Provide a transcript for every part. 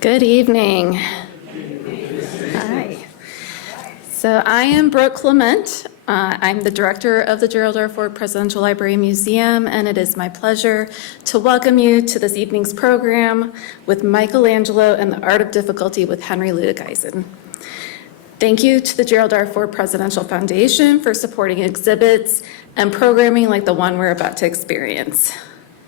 Good evening. Hi. So I am Brooke Clement. I'm the director of the Gerald R. Ford Presidential Library and Museum, and it is my pleasure to welcome you to this evening's program with Michelangelo and the Art of Difficulty with Henry Luttikhuizen. Thank you to the Gerald R. Ford Presidential Foundation for supporting exhibits and programming like the one we're about to experience.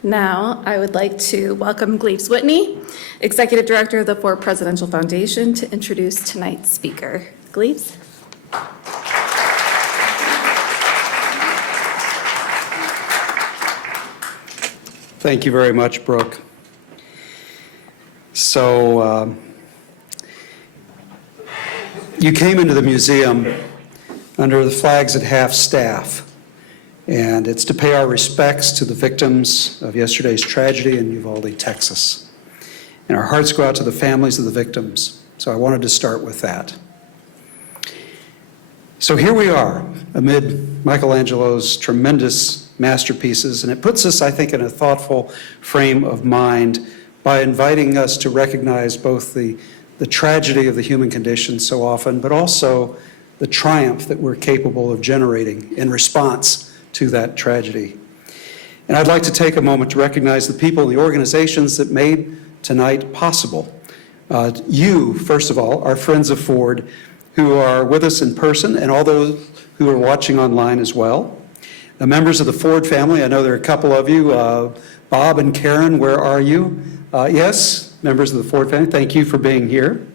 Now, I would like to welcome Gleaves Whitney, Executive Director of the Ford Presidential Foundation, to introduce tonight's speaker. Gleaves. Thank you very much, Brooke. So, you came into the museum under the flags at half-staff. And it's to pay our respects to the victims of yesterday's tragedy in Uvalde, Texas. And our hearts go out to the families of the victims. So I wanted to start with that. So here we are amid Michelangelo's tremendous masterpieces, and it puts us, I think, in a thoughtful frame of mind by inviting us to recognize both the tragedy of the human condition so often, but also the triumph that we're capable of generating in response to that tragedy. And I'd like to take a moment to recognize the people and the organizations that made tonight possible. You, first of all, are friends of Ford who are with us in person, and all those who are watching online as well. The members of the Ford family, I know there are a couple of you. Bob and Karen, where are you? Yes, members of the Ford family, thank you for being here.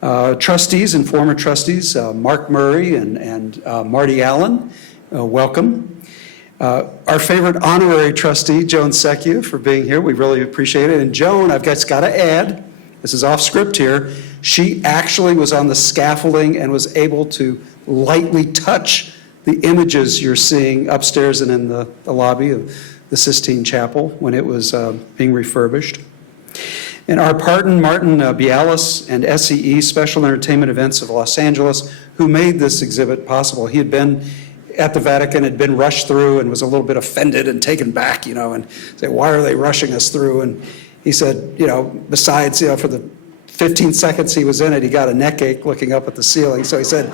Trustees and former trustees, Mark Murray and Marty Allen, welcome. Our favorite honorary trustee, Joan Secchia, for being here. We really appreciate it. And Joan, I've just got to add, this is off script here, she actually was on the scaffolding and was able to lightly touch the images you're seeing upstairs and in the lobby of the Sistine Chapel when it was being refurbished. And our partner, Martin Bialis and SEE, Special Entertainment Events of Los Angeles, who made this exhibit possible. He had been at the Vatican, had been rushed through and was a little bit offended and taken back, and said, why are they rushing us through? And he said, besides, for the 15 seconds he was in it, he got a neck ache looking up at the ceiling. So he said,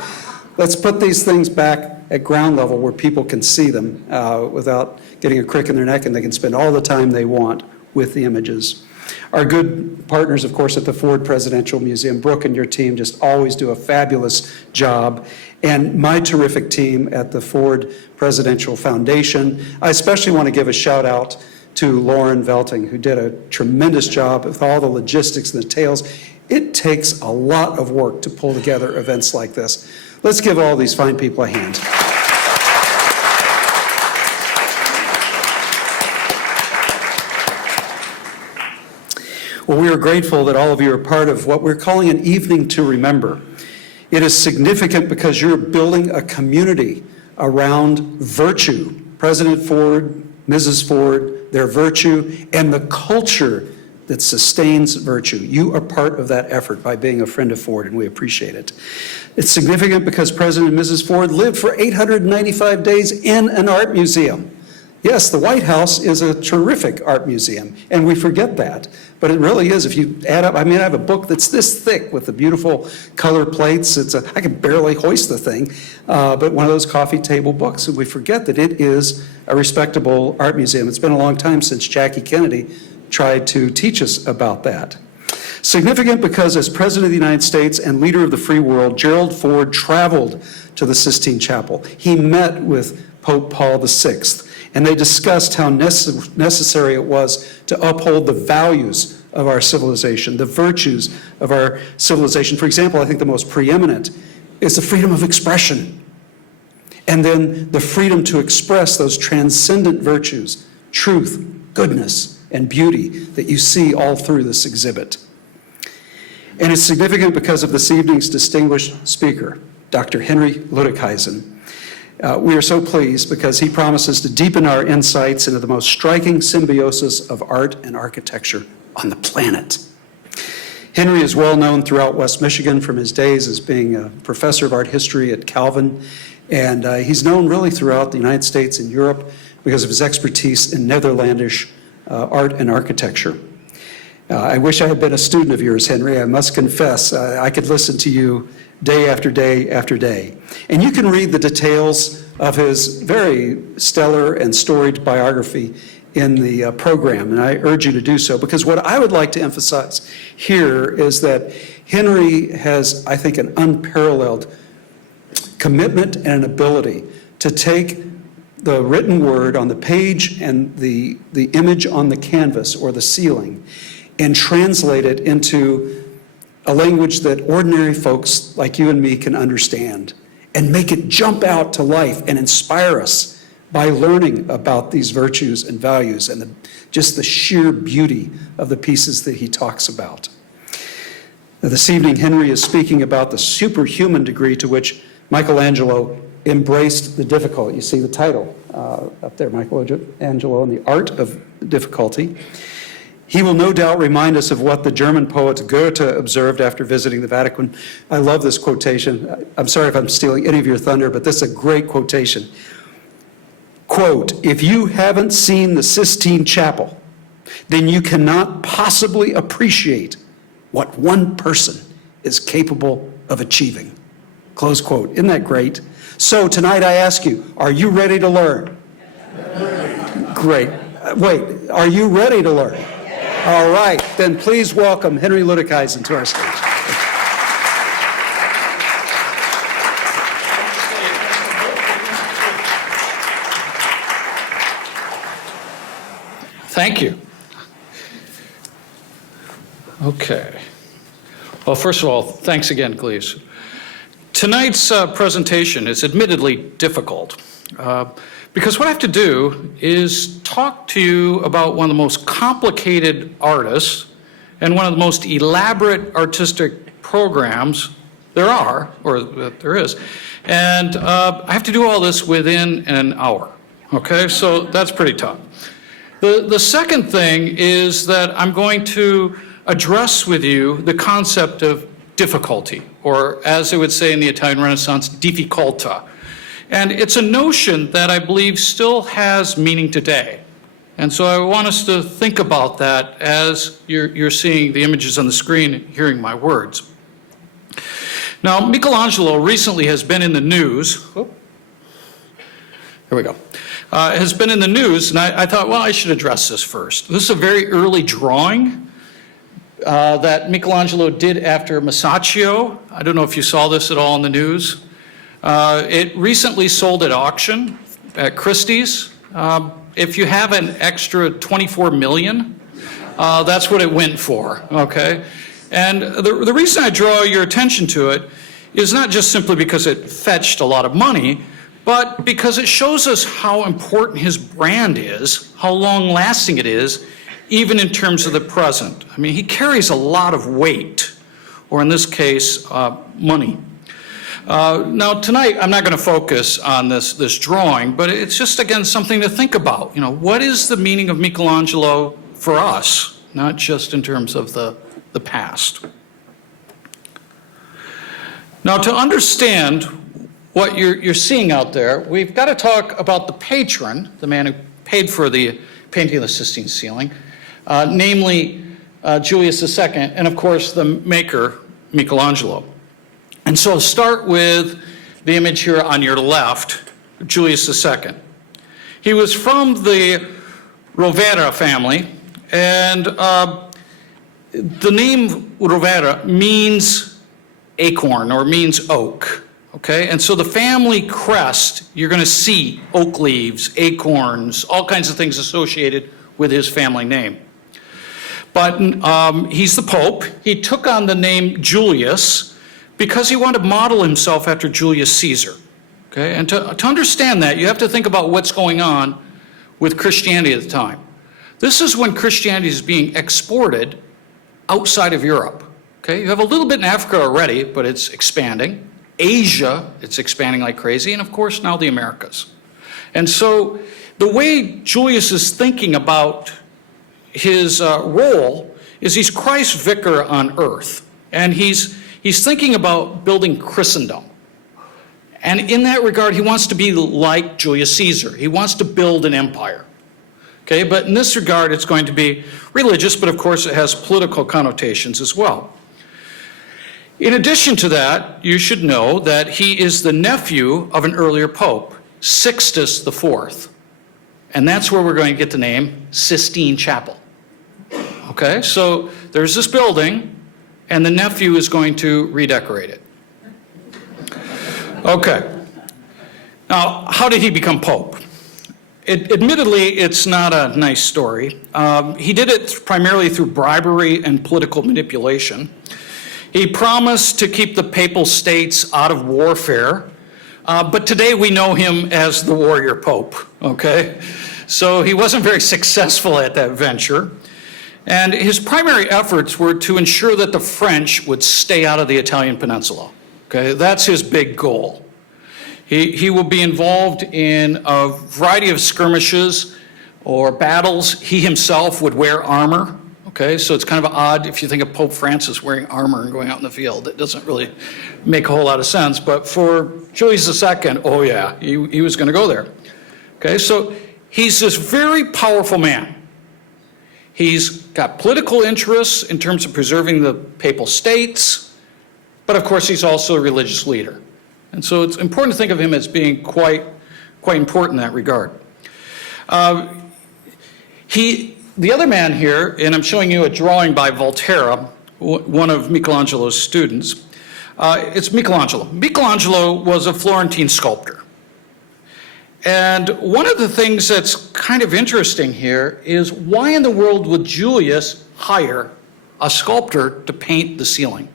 let's put these things back at ground level where people can see them without getting a crick in their neck, and they can spend all the time they want with the images. Our good partners, of course, at the Ford Presidential Museum, Brooke and your team just always do a fabulous job. And my terrific team at the Ford Presidential Foundation. I especially want to give a shout out to Lauren Velting, who did a tremendous job with all the logistics and the details. It takes a lot of work to pull together events like this. Let's give all these fine people a hand. Well, we are grateful that all of you are part of what we're calling an evening to remember. It is significant because you're building a community around virtue. President Ford, Mrs. Ford, their virtue, and the culture that sustains virtue. You are part of that effort by being a friend of Ford, and we appreciate it. It's significant because President and Mrs. Ford lived for 895 days in an art museum. Yes, the White House is a terrific art museum, and we forget that. But it really is. If you add up, I have a book that's this thick with the beautiful color plates. I can barely hoist the thing, but one of those coffee table books. And we forget that it is a respectable art museum. It's been a long time since Jackie Kennedy tried to teach us about that. Significant because as President of the United States and leader of the free world, Gerald Ford traveled to the Sistine Chapel. He met with Pope Paul VI. And they discussed how necessary it was to uphold the values of our civilization, the virtues of our civilization. For example, I think the most preeminent is the freedom of expression. And then the freedom to express those transcendent virtues, truth, goodness, and beauty that you see all through this exhibit. And it's significant because of this evening's distinguished speaker, Dr. Henry Luttikhuizen. We are so pleased because he promises to deepen our insights into the most striking symbiosis of art and architecture on the planet. Henry is well known throughout West Michigan from his days as being a professor of art history at Calvin, and he's known really throughout the United States and Europe because of his expertise in Netherlandish art and architecture. I wish I had been a student of yours, Henry. I must confess, I could listen to you day after day after day. And you can read the details of his very stellar and storied biography in the program, and I urge you to do so, because what I would like to emphasize here is that Henry has, I think, an unparalleled commitment and an ability to take the written word on the page and the image on the canvas or the ceiling and translate it into a language that ordinary folks like you and me can understand, and make it jump out to life and inspire us by learning about these virtues and values and just the sheer beauty of the pieces that he talks about. This evening, Henry is speaking about the superhuman degree to which Michelangelo embraced the difficult. You see the title up there, Michelangelo and the Art of Difficulty. He will no doubt remind us of what the German poet Goethe observed after visiting the Vatican. I love this quotation. I'm sorry if I'm stealing any of your thunder, but this is a great quotation. Quote, "If you haven't seen the Sistine Chapel, then you cannot possibly appreciate what one person is capable of achieving." Close quote. Isn't that great? So tonight I ask you, are you ready to learn? Great. Wait, are you ready to learn? All right, then please welcome Henry Luttikhuizen to our stage. Thank you. Okay. Well, first of all, thanks again, Glees. Tonight's presentation is admittedly difficult because what I have to do is talk to you about one of the most complicated artists and one of the most elaborate artistic programs there are, or that there is. And I have to do all this within an hour, okay? So that's pretty tough. The second thing is that I'm going to address with you the concept of difficulty, or as they would say in the Italian Renaissance, difficoltà. And it's a notion that I believe still has meaning today. And so I want us to think about that as you're seeing the images on the screen and hearing my words. Now, Michelangelo recently has been in the news. Oh, here we go. Has been in the news, and I thought, well, I should address this first. This is a very early drawing that Michelangelo did after Masaccio. I don't know if you saw this at all in the news. It recently sold at auction at Christie's. If you have an extra 24 million, that's what it went for, okay? And the reason I draw your attention to it is not just simply because it fetched a lot of money, but because it shows us how important his brand is, how long-lasting it is, even in terms of the present. I mean, he carries a lot of weight, or in this case, money. Now, tonight, I'm not going to focus on this drawing, but it's just, again, something to think about. You know, what is the meaning of Michelangelo for us, not just in terms of the past? Now, to understand what you're seeing out there, we've got to talk about the patron, the man who paid for the painting of the Sistine ceiling, namely Julius II, and of course the maker, Michelangelo. And so start with the image here on your left, Julius II. He was from the Rovera family, and the name Rovera means acorn or means oak. Okay, and so the family crest, you're going to see oak leaves, acorns, all kinds of things associated with his family name. But he's the Pope. He took on the name Julius because he wanted to model himself after Julius Caesar. Okay, and to understand that, you have to think about what's going on with Christianity at the time. This is when Christianity is being exported outside of Europe. Okay, you have a little bit in Africa already, but it's expanding. Asia, it's expanding like crazy, and of course now the Americas. And so the way Julius is thinking about his role is he's Christ's vicar on earth, and he's thinking about building Christendom. And in that regard, he wants to be like Julius Caesar. He wants to build an empire. Okay, but in this regard, it's going to be religious, but of course it has political connotations as well. In addition to that, you should know that he is the nephew of an earlier pope, Sixtus IV. And that's where we're going to get the name Sistine Chapel. Okay, so there's this building, and the nephew is going to redecorate it. Okay. Now, how did he become pope? Admittedly, it's not a nice story. He did it primarily through bribery and political manipulation. He promised to keep the papal states out of warfare, but today we know him as the warrior pope, okay? So he wasn't very successful at that venture. And his primary efforts were to ensure that the French would stay out of the Italian peninsula, okay? That's his big goal. He will be involved in a variety of skirmishes or battles. He himself would wear armor, okay? So it's kind of odd if you think of Pope Francis wearing armor and going out in the field. It doesn't really make a whole lot of sense. But for Julius II, oh yeah, he was going to go there. Okay, so he's this very powerful man. He's got political interests in terms of preserving the papal states, but of course he's also a religious leader. And so it's important to think of him as being quite important in that regard. The other man here, and I'm showing you a drawing by Volterra, one of Michelangelo's students. It's Michelangelo. Michelangelo was a Florentine sculptor. And one of the things that's kind of interesting here is why in the world would Julius hire a sculptor to paint the ceiling?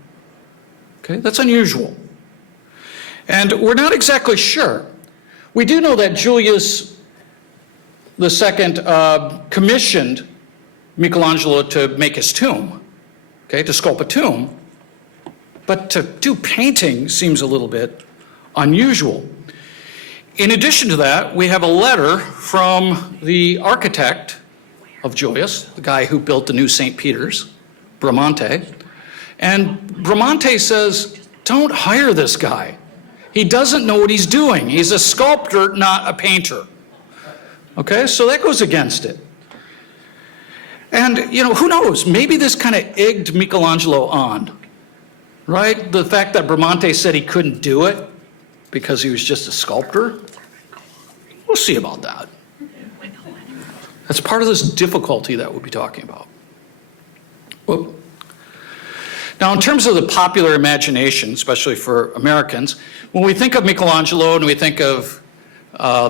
Okay, that's unusual. And we're not exactly sure. We do know that Julius II commissioned Michelangelo to make his tomb, okay, to sculpt a tomb. But to do painting seems a little bit unusual. In addition to that, we have a letter from the architect of Julius, the guy who built the new St. Peter's, Bramante. And Bramante says, don't hire this guy. He doesn't know what he's doing. He's a sculptor, not a painter. Okay, so that goes against it. And, who knows? Maybe this kind of egged Michelangelo on, right? The fact that Bramante said he couldn't do it because he was just a sculptor. We'll see about that. That's part of this difficulty that we'll be talking about. Whoop. Now, in terms of the popular imagination, especially for Americans, when we think of Michelangelo and we think of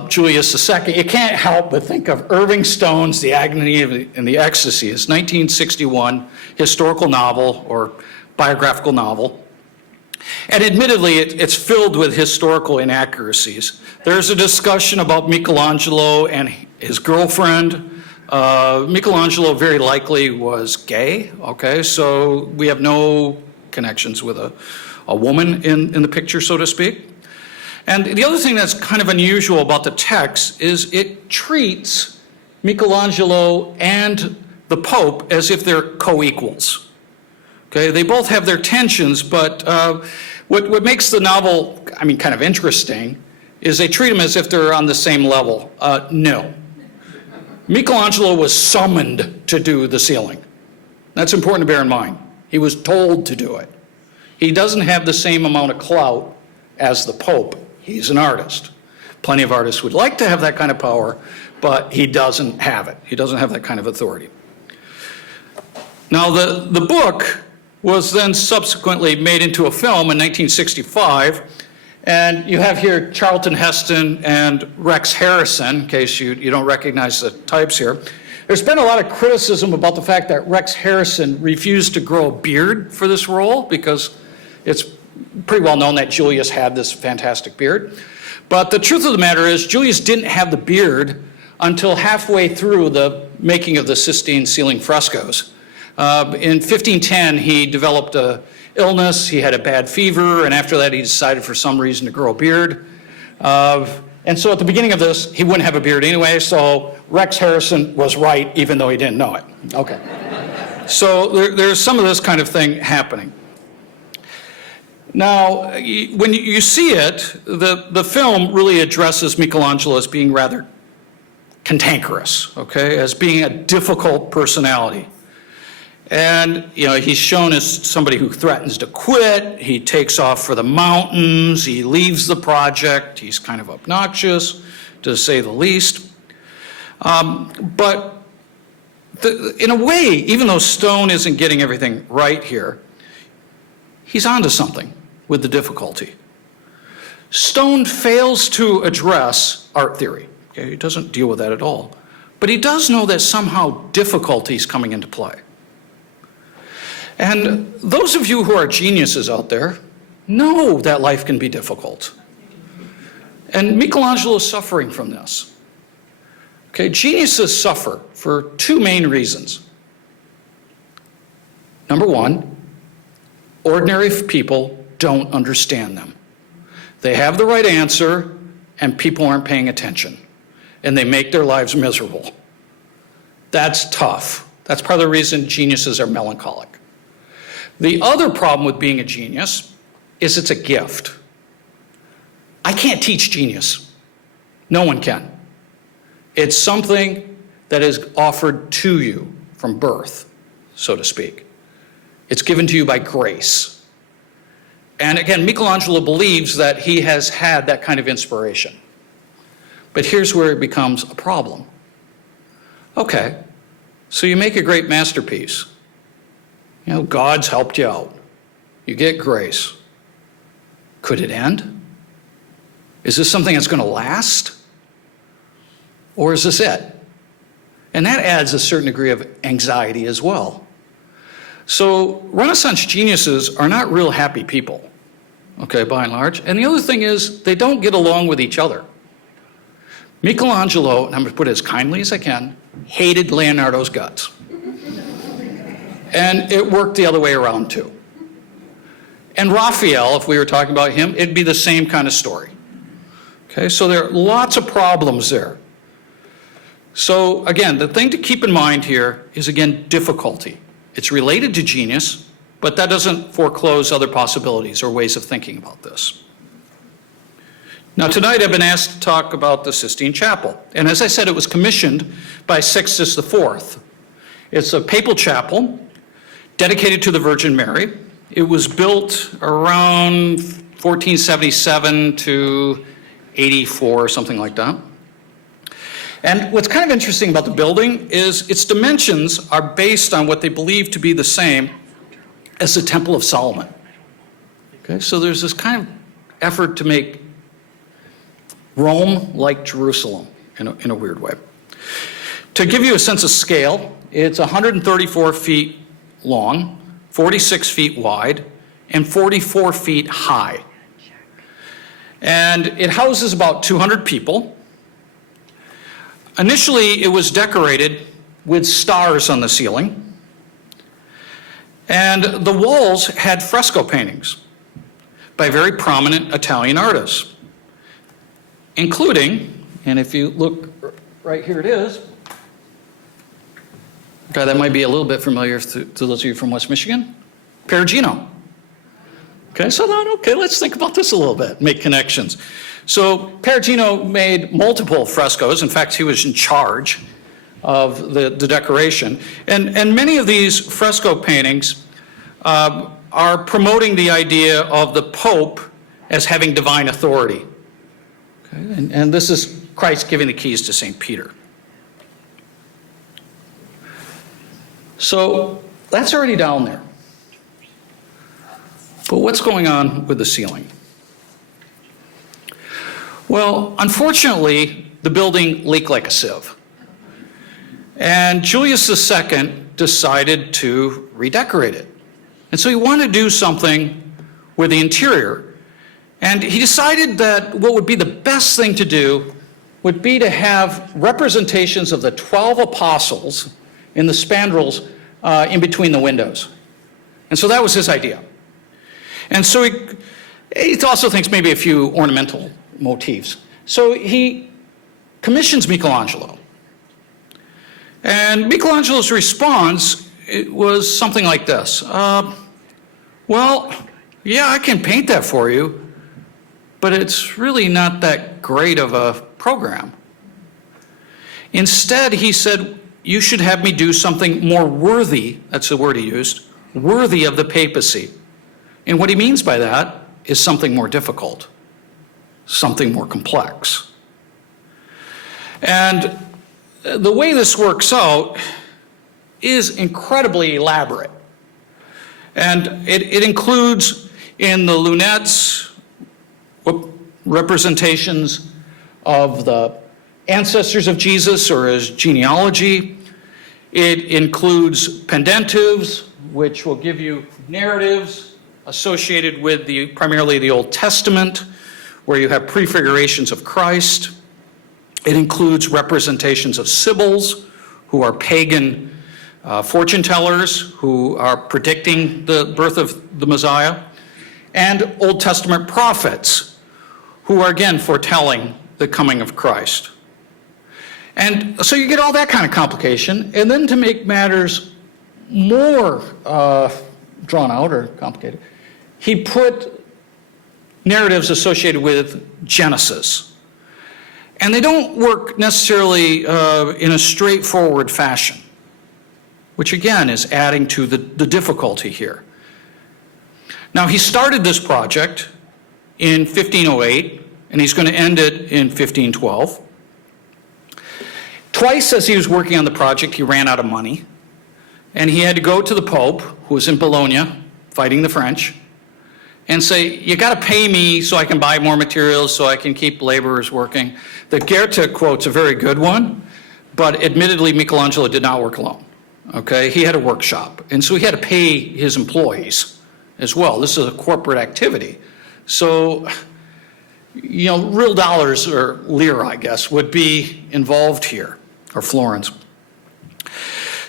Julius II, you can't help but think of Irving Stone's The Agony and the Ecstasy. It's 1961 historical novel or biographical novel. And admittedly, it's filled with historical inaccuracies. There's a discussion about Michelangelo and his girlfriend. Michelangelo very likely was gay, okay? So we have no connections with a woman in the picture, so to speak. And the other thing that's kind of unusual about the text is it treats Michelangelo and the Pope as if they're co-equals. Okay, they both have their tensions, but what makes the novel, kind of interesting, is they treat them as if they're on the same level. No. Michelangelo was summoned to do the ceiling. That's important to bear in mind. He was told to do it. He doesn't have the same amount of clout as the Pope. He's an artist. Plenty of artists would like to have that kind of power, but he doesn't have it. He doesn't have that kind of authority. Now, the book was then subsequently made into a film in 1965, and you have here Charlton Heston and Rex Harrison, in case you don't recognize the types here. There's been a lot of criticism about the fact that Rex Harrison refused to grow a beard for this role, because it's pretty well known that Julius had this fantastic beard. But the truth of the matter is, Julius didn't have the beard until halfway through the making of the Sistine ceiling frescoes. In 1510, he developed an illness, he had a bad fever, and after that he decided for some reason to grow a beard. And so at the beginning of this, he wouldn't have a beard anyway, so Rex Harrison was right, even though he didn't know it. Okay. So there's some of this kind of thing happening. Now, when you see it, the film really addresses Michelangelo as being rather cantankerous, okay, as being a difficult personality. And, he's shown as somebody who threatens to quit. He takes off for the mountains. He leaves the project. He's kind of obnoxious, to say the least. But in a way, even though Stone isn't getting everything right here, he's onto something with the difficulty. Stone fails to address art theory. Okay? He doesn't deal with that at all. But he does know that somehow difficulty is coming into play. And those of you who are geniuses out there know that life can be difficult. And Michelangelo is suffering from this. Okay, geniuses suffer for two main reasons. Number one, ordinary people don't understand them. They have the right answer, and people aren't paying attention, and they make their lives miserable. That's tough. That's part of the reason geniuses are melancholic. The other problem with being a genius is it's a gift. I can't teach genius. No one can. It's something that is offered to you from birth, so to speak. It's given to you by grace. And again, Michelangelo believes that he has had that kind of inspiration. But here's where it becomes a problem. Okay, so you make a great masterpiece. God's helped you out. You get grace. Could it end? Is this something that's going to last? Or is this it? And that adds a certain degree of anxiety as well. So Renaissance geniuses are not real happy people, okay, by and large. And the other thing is they don't get along with each other. Michelangelo, and I'm going to put it as kindly as I can, hated Leonardo's guts. And it worked the other way around too. And Raphael, if we were talking about him, it'd be the same kind of story. Okay, so there are lots of problems there. So again, the thing to keep in mind here is, again, difficulty. It's related to genius, but that doesn't foreclose other possibilities or ways of thinking about this. Now tonight I've been asked to talk about the Sistine Chapel. And as I said, it was commissioned by Sixtus IV. It's a papal chapel dedicated to the Virgin Mary. It was built around 1477 to 84, something like that. And what's kind of interesting about the building is its dimensions are based on what they believe to be the same as the Temple of Solomon. Okay, so there's this kind of effort to make Rome like Jerusalem in a weird way. To give you a sense of scale, it's 134 feet long, 46 feet wide, and 44 feet high. And it houses about 200 people. Initially, it was decorated with stars on the ceiling. And the walls had fresco paintings by very prominent Italian artists, including, and if you look right here it is, okay, that might be a little bit familiar to those of you from West Michigan, Perugino. Okay, so now, let's think about this a little bit, make connections. So Perugino made multiple frescoes. In fact, he was in charge of the decoration. And many of these fresco paintings are promoting the idea of the Pope as having divine authority. Okay, and this is Christ giving the keys to St. Peter. So that's already down there. But what's going on with the ceiling? Well, unfortunately, the building leaked like a sieve. And Julius II decided to redecorate it. And so he wanted to do something with the interior. And he decided that what would be the best thing to do would be to have representations of the 12 apostles in the spandrels in between the windows. And so that was his idea. And so he also thinks maybe a few ornamental motifs. So he commissions Michelangelo. And Michelangelo's response was something like this. Well, yeah, I can paint that for you, but it's really not that great of a program. Instead, he said, you should have me do something more worthy, that's the word he used, worthy of the papacy. And what he means by that is something more difficult, something more complex. And the way this works out is incredibly elaborate. And it includes in the lunettes representations of the ancestors of Jesus or his genealogy. It includes pendentives, which will give you narratives associated with primarily the Old Testament, where you have prefigurations of Christ. It includes representations of sibyls, who are pagan fortune tellers who are predicting the birth of the Messiah, and Old Testament prophets who are again foretelling the coming of Christ. And so you get all that kind of complication, and then to make matters more drawn out or complicated, he put narratives associated with Genesis. And they don't work necessarily in a straightforward fashion, which again is adding to the difficulty here. Now, he started this project in 1508, and he's going to end it in 1512. Twice as he was working on the project, he ran out of money, and he had to go to the Pope, who was in Bologna, fighting the French, and say, you got to pay me so I can buy more materials, so I can keep laborers working. The Goethe quote's a very good one, but admittedly, Michelangelo did not work alone. Okay, he had a workshop, and so he had to pay his employees as well. This is a corporate activity. So, real dollars, or lira, I guess, would be involved here, or florins.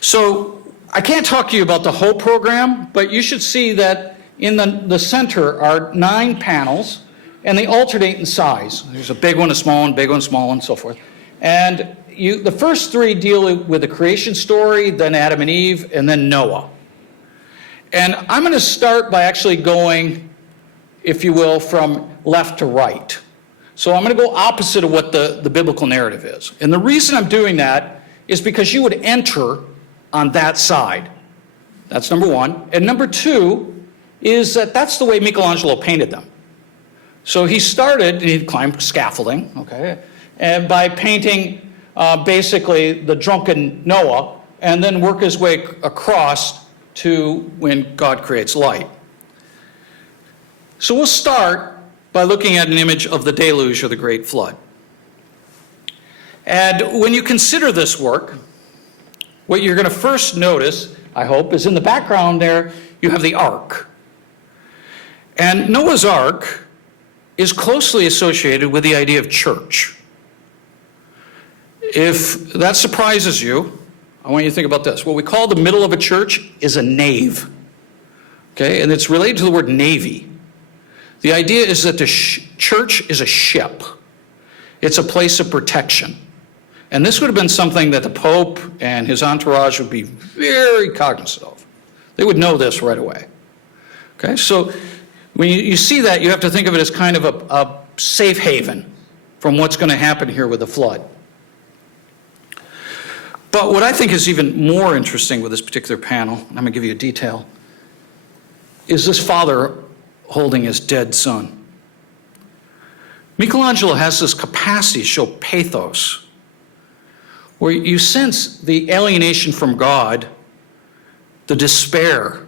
So, I can't talk to you about the whole program, but you should see that in the center are 9 panels, and they alternate in size. There's a big one, a small one, big one, small one, and so forth. And the first 3 deal with the creation story, then Adam and Eve, and then Noah. And I'm going to start by actually going, if you will, from left to right. So I'm going to go opposite of what the biblical narrative is. And the reason I'm doing that is because you would enter on that side. That's number one. And number two is that that's the way Michelangelo painted them. So he started, and he climbed scaffolding, okay, and by painting basically the drunken Noah, and then work his way across to when God creates light. So we'll start by looking at an image of the deluge, or the great flood. And when you consider this work, what you're going to first notice, I hope, is in the background there, you have the ark. And Noah's ark is closely associated with the idea of church. If that surprises you, I want you to think about this. What we call the middle of a church is a nave. Okay, and it's related to the word navy. The idea is that the church is a ship. It's a place of protection. And this would have been something that the Pope and his entourage would be very cognizant of. They would know this right away. Okay, so when you see that, you have to think of it as kind of a safe haven from what's going to happen here with the flood. But what I think is even more interesting with this particular panel, and I'm going to give you a detail, is this father holding his dead son. Michelangelo has this capacity to show pathos, where you sense the alienation from God, the despair,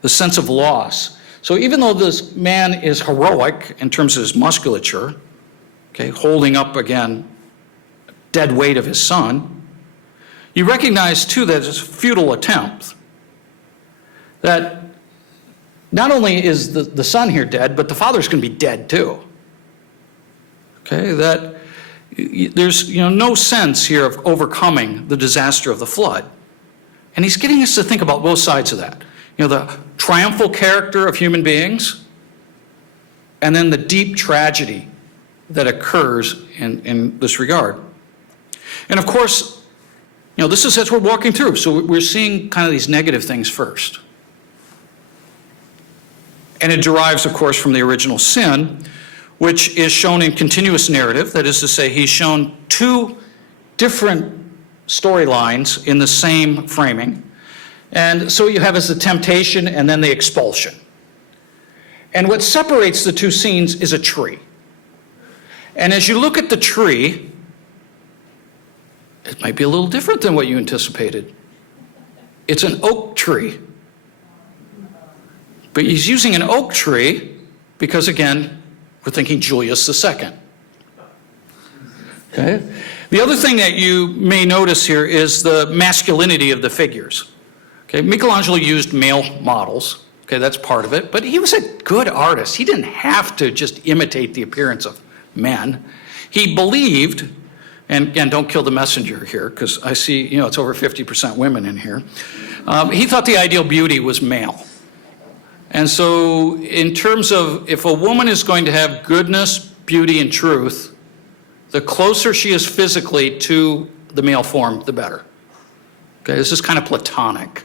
the sense of loss. So even though this man is heroic in terms of his musculature, okay, holding up again dead weight of his son, you recognize too that it's a futile attempt. That not only is the son here dead, but the father's going to be dead too. Okay, that there's no sense here of overcoming the disaster of the flood. And he's getting us to think about both sides of that. The triumphal character of human beings, and then the deep tragedy that occurs in this regard. And of course, this is as we're walking through. So we're seeing kind of these negative things first. And it derives, of course, from the original sin, which is shown in continuous narrative. That is to say, he's shown 2 different storylines in the same framing. And so what you have is the temptation and then the expulsion. And what separates the two scenes is a tree. And as you look at the tree, it might be a little different than what you anticipated. It's an oak tree. But he's using an oak tree because, again, we're thinking Julius II. Okay? The other thing that you may notice here is the masculinity of the figures. Okay? Michelangelo used male models. Okay, that's part of it. But he was a good artist. He didn't have to just imitate the appearance of men. He believed, and don't kill the messenger here, because I see, it's over 50% women in here. He thought the ideal beauty was male. And so in terms of if a woman is going to have goodness, beauty, and truth, the closer she is physically to the male form, the better. Okay, this is kind of Platonic,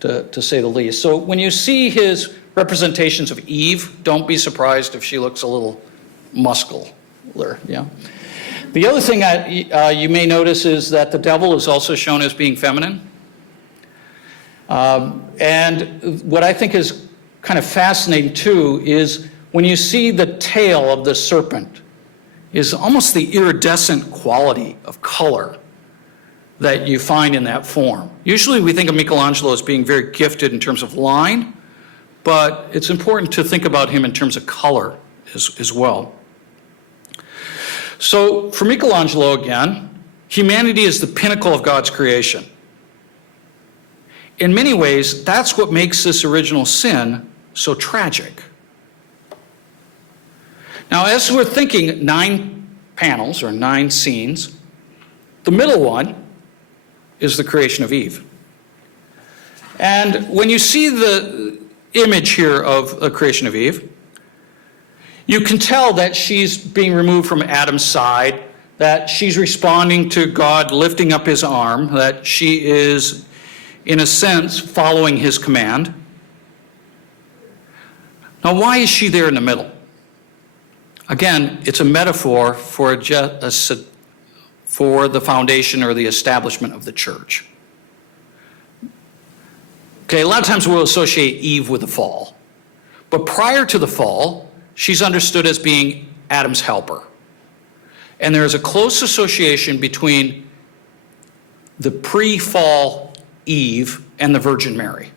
to say the least. So when you see his representations of Eve, don't be surprised if she looks a little muscular. Yeah. The other thing you may notice is that the devil is also shown as being feminine. And what I think is kind of fascinating too is when you see the tail of the serpent is almost the iridescent quality of color that you find in that form. Usually we think of Michelangelo as being very gifted in terms of line, but it's important to think about him in terms of color as well. So for Michelangelo, again, humanity is the pinnacle of God's creation. In many ways, that's what makes this original sin so tragic. Now, as we're thinking 9 panels or 9 scenes, the middle one is the creation of Eve. And when you see the image here of the creation of Eve, you can tell that she's being removed from Adam's side, that she's responding to God lifting up his arm, that she is, in a sense, following his command. Now, why is she there in the middle? Again, it's a metaphor for the foundation or the establishment of the church. Okay, a lot of times we'll associate Eve with the fall. But prior to the fall, she's understood as being Adam's helper. And there is a close association between the pre-fall Eve and the Virgin Mary.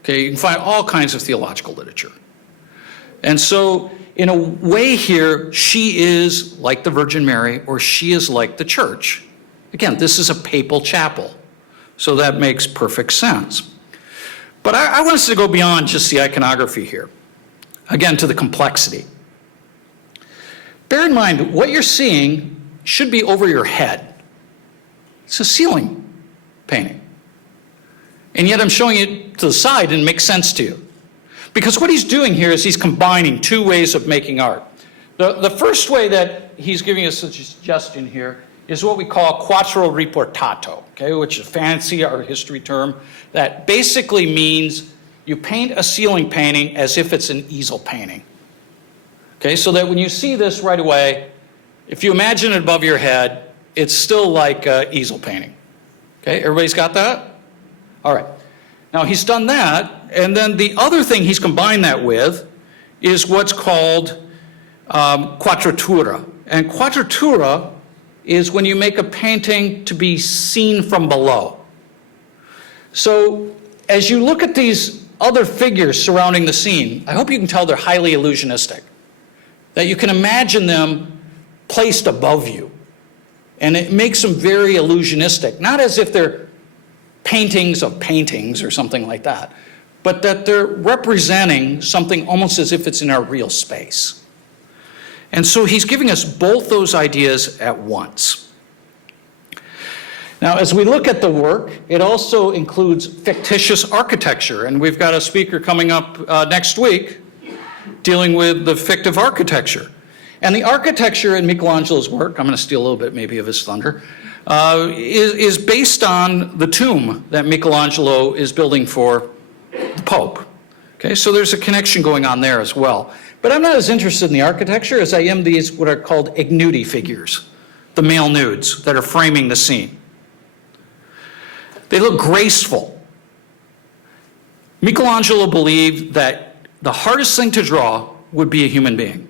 Okay, you can find all kinds of theological literature. And so, in a way here, she is like the Virgin Mary, or she is like the church. Again, this is a papal chapel, so that makes perfect sense. But I want us to go beyond just the iconography here, again, to the complexity. Bear in mind, what you're seeing should be over your head. It's a ceiling painting. And yet I'm showing it to the side and it makes sense to you. Because what he's doing here is he's combining 2 ways of making art. The first way that he's giving us a suggestion here is what we call quattro riportato, okay, which is a fancy art history term that basically means you paint a ceiling painting as if it's an easel painting. Okay, so that when you see this right away, if you imagine it above your head, it's still like an easel painting. Okay, everybody's got that? All right. Now he's done that, and then the other thing he's combined that with is what's called quadratura. And quadratura is when you make a painting to be seen from below. So as you look at these other figures surrounding the scene, I hope you can tell they're highly illusionistic. That you can imagine them placed above you. And it makes them very illusionistic, not as if they're paintings of paintings or something like that, but that they're representing something almost as if it's in our real space. And so he's giving us both those ideas at once. Now, as we look at the work, it also includes fictitious architecture, and we've got a speaker coming up next week dealing with the fictive architecture. And the architecture in Michelangelo's work, I'm going to steal a little bit maybe of his thunder, is based on the tomb that Michelangelo is building for the Pope. Okay, so there's a connection going on there as well. But I'm not as interested in the architecture as I am these what are called ignudi figures. the male nudes that are framing the scene. They look graceful. Michelangelo believed that the hardest thing to draw would be a human being.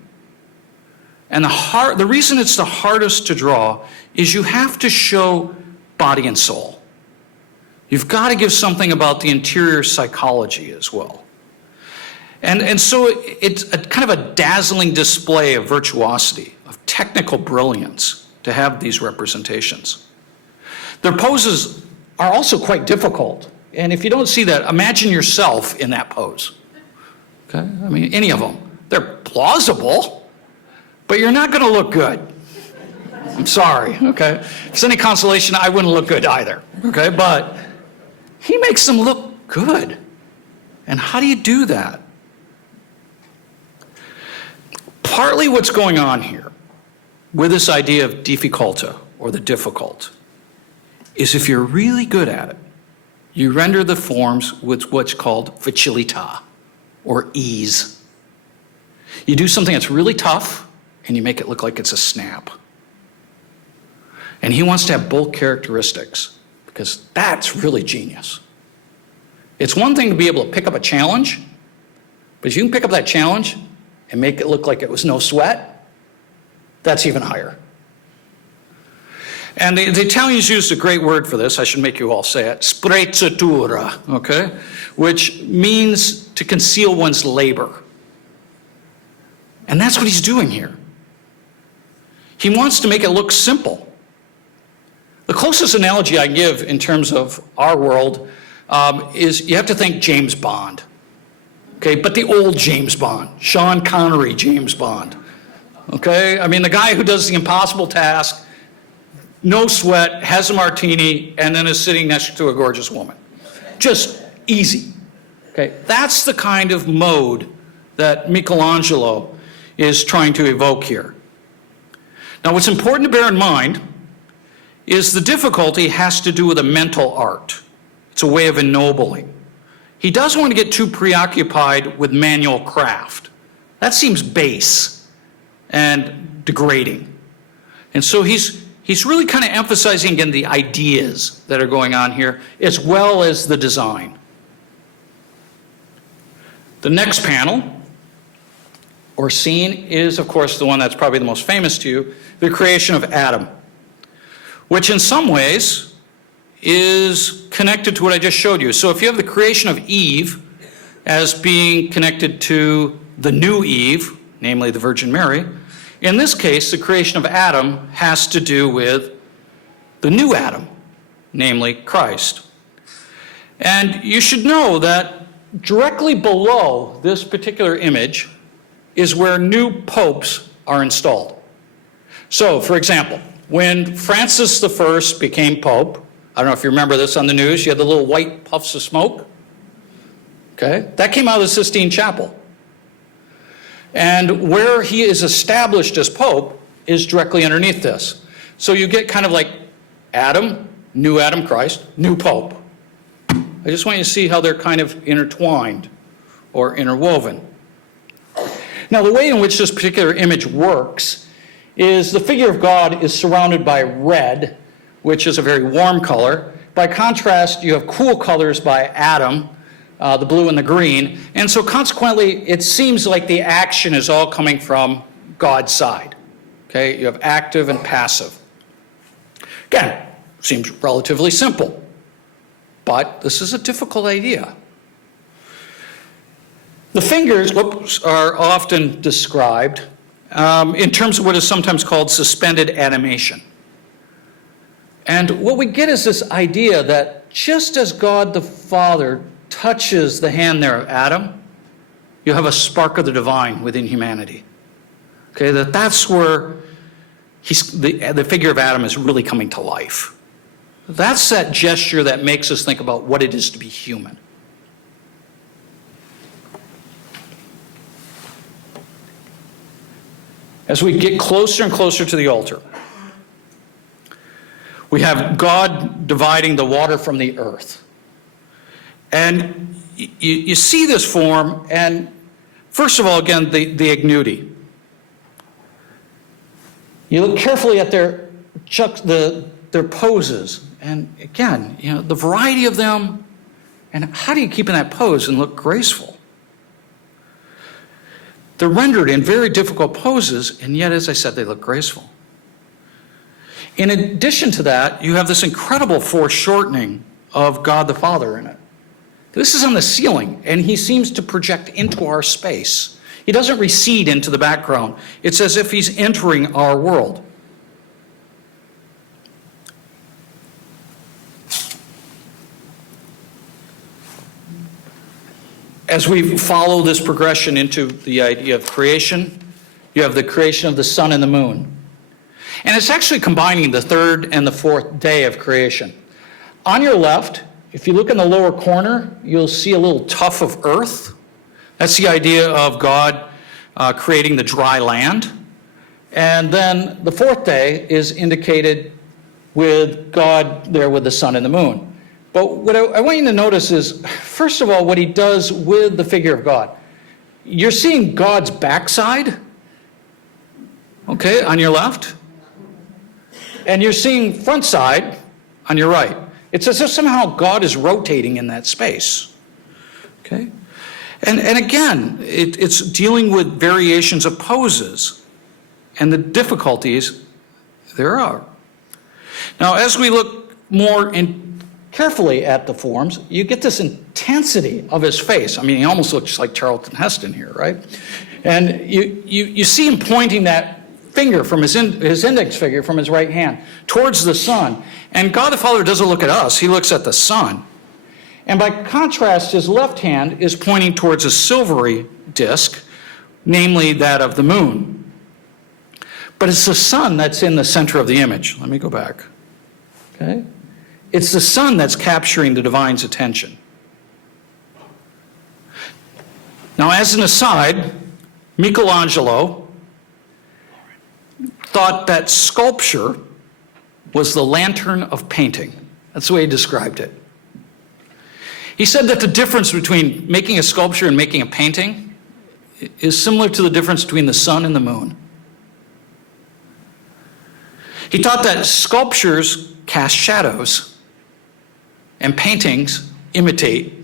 And the reason it's the hardest to draw is you have to show body and soul. You've got to give something about the interior psychology as well. And so it's a kind of a dazzling display of virtuosity, of technical brilliance to have these representations. Their poses are also quite difficult. And if you don't see that, imagine yourself in that pose. Okay? I mean, any of them. They're plausible, but you're not going to look good. I'm sorry, okay? If it's any consolation, I wouldn't look good either, okay? But he makes them look good. And how do you do that? Partly what's going on here with this idea of difficultà, or the difficult, is if you're really good at it, you render the forms with what's called facilità, or ease. You do something that's really tough, and you make it look like it's a snap. And he wants to have both characteristics, because that's really genius. It's one thing to be able to pick up a challenge, but if you can pick up that challenge and make it look like it was no sweat, that's even higher. And the Italians used a great word for this, I should make you all say it, sprezzatura, okay? Which means to conceal one's labor. And that's what he's doing here. He wants to make it look simple. The closest analogy I give in terms of our world is you have to think James Bond. Okay, but the old James Bond, Sean Connery James Bond. Okay, I mean the guy who does the impossible task, no sweat, has a martini, and then is sitting next to a gorgeous woman. Just easy. Okay, that's the kind of mode that Michelangelo is trying to evoke here. Now what's important to bear in mind is the difficulty has to do with a mental art. It's a way of ennobling. He doesn't want to get too preoccupied with manual craft. That seems base and degrading. And so he's really kind of emphasizing again the ideas that are going on here as well as the design. The next panel or scene is, of course, the one that's probably the most famous to you, the creation of Adam, which in some ways is connected to what I just showed you. So if you have the creation of Eve as being connected to the new Eve, namely the Virgin Mary, in this case, the creation of Adam has to do with the new Adam, namely Christ. And you should know that directly below this particular image is where new popes are installed. So, for example, when Francis I became pope, I don't know if you remember this on the news, you had the little white puffs of smoke. Okay, that came out of the Sistine Chapel. And where he is established as pope is directly underneath this. So you get kind of like Adam, new Adam Christ, new pope. I just want you to see how they're kind of intertwined or interwoven. Now the way in which this particular image works is the figure of God is surrounded by red, which is a very warm color. By contrast, you have cool colors by Adam, the blue and the green. And so consequently, it seems like the action is all coming from God's side. Okay, you have active and passive. Again, seems relatively simple, but this is a difficult idea. The fingers are often described in terms of what is sometimes called suspended animation. And what we get is this idea that just as God the Father touches the hand there of Adam, you have a spark of the divine within humanity. Okay, that's where the figure of Adam is really coming to life. That's that gesture that makes us think about what it is to be human. As we get closer and closer to the altar, we have God dividing the water from the earth. And you see this form, and first of all, again, the ignuti. You look carefully at their their poses. And again, the variety of them, and how do you keep in that pose and look graceful? They're rendered in very difficult poses, and yet, as I said, they look graceful. In addition to that, you have this incredible foreshortening of God the Father in it. This is on the ceiling, and he seems to project into our space. He doesn't recede into the background. It's as if he's entering our world. As we follow this progression into the idea of creation, you have the creation of the sun and the moon. And it's actually combining the third and the fourth day of creation. On your left, if you look in the lower corner, you'll see a little tuft of earth. That's the idea of God creating the dry land. And then the fourth day is indicated with God there with the sun and the moon. But what I want you to notice is, first of all, what he does with the figure of God. You're seeing God's backside, okay, on your left. And you're seeing front side on your right. It's as if somehow God is rotating in that space. Okay? And again, it's dealing with variations of poses and the difficulties there are. Now, as we look more carefully at the forms, you get this intensity of his face. I mean, he almost looks like Charlton Heston here, right? And you see him pointing that finger from his index finger from his right hand towards the sun. And God the Father doesn't look at us, he looks at the sun. And by contrast, his left hand is pointing towards a silvery disk, namely that of the moon. But it's the sun that's in the center of the image. Let me go back. Okay? It's the sun that's capturing the divine's attention. Now, as an aside, Michelangelo thought that sculpture was the lantern of painting. That's the way he described it. He said that the difference between making a sculpture and making a painting is similar to the difference between the sun and the moon. He taught that sculptures cast shadows and paintings imitate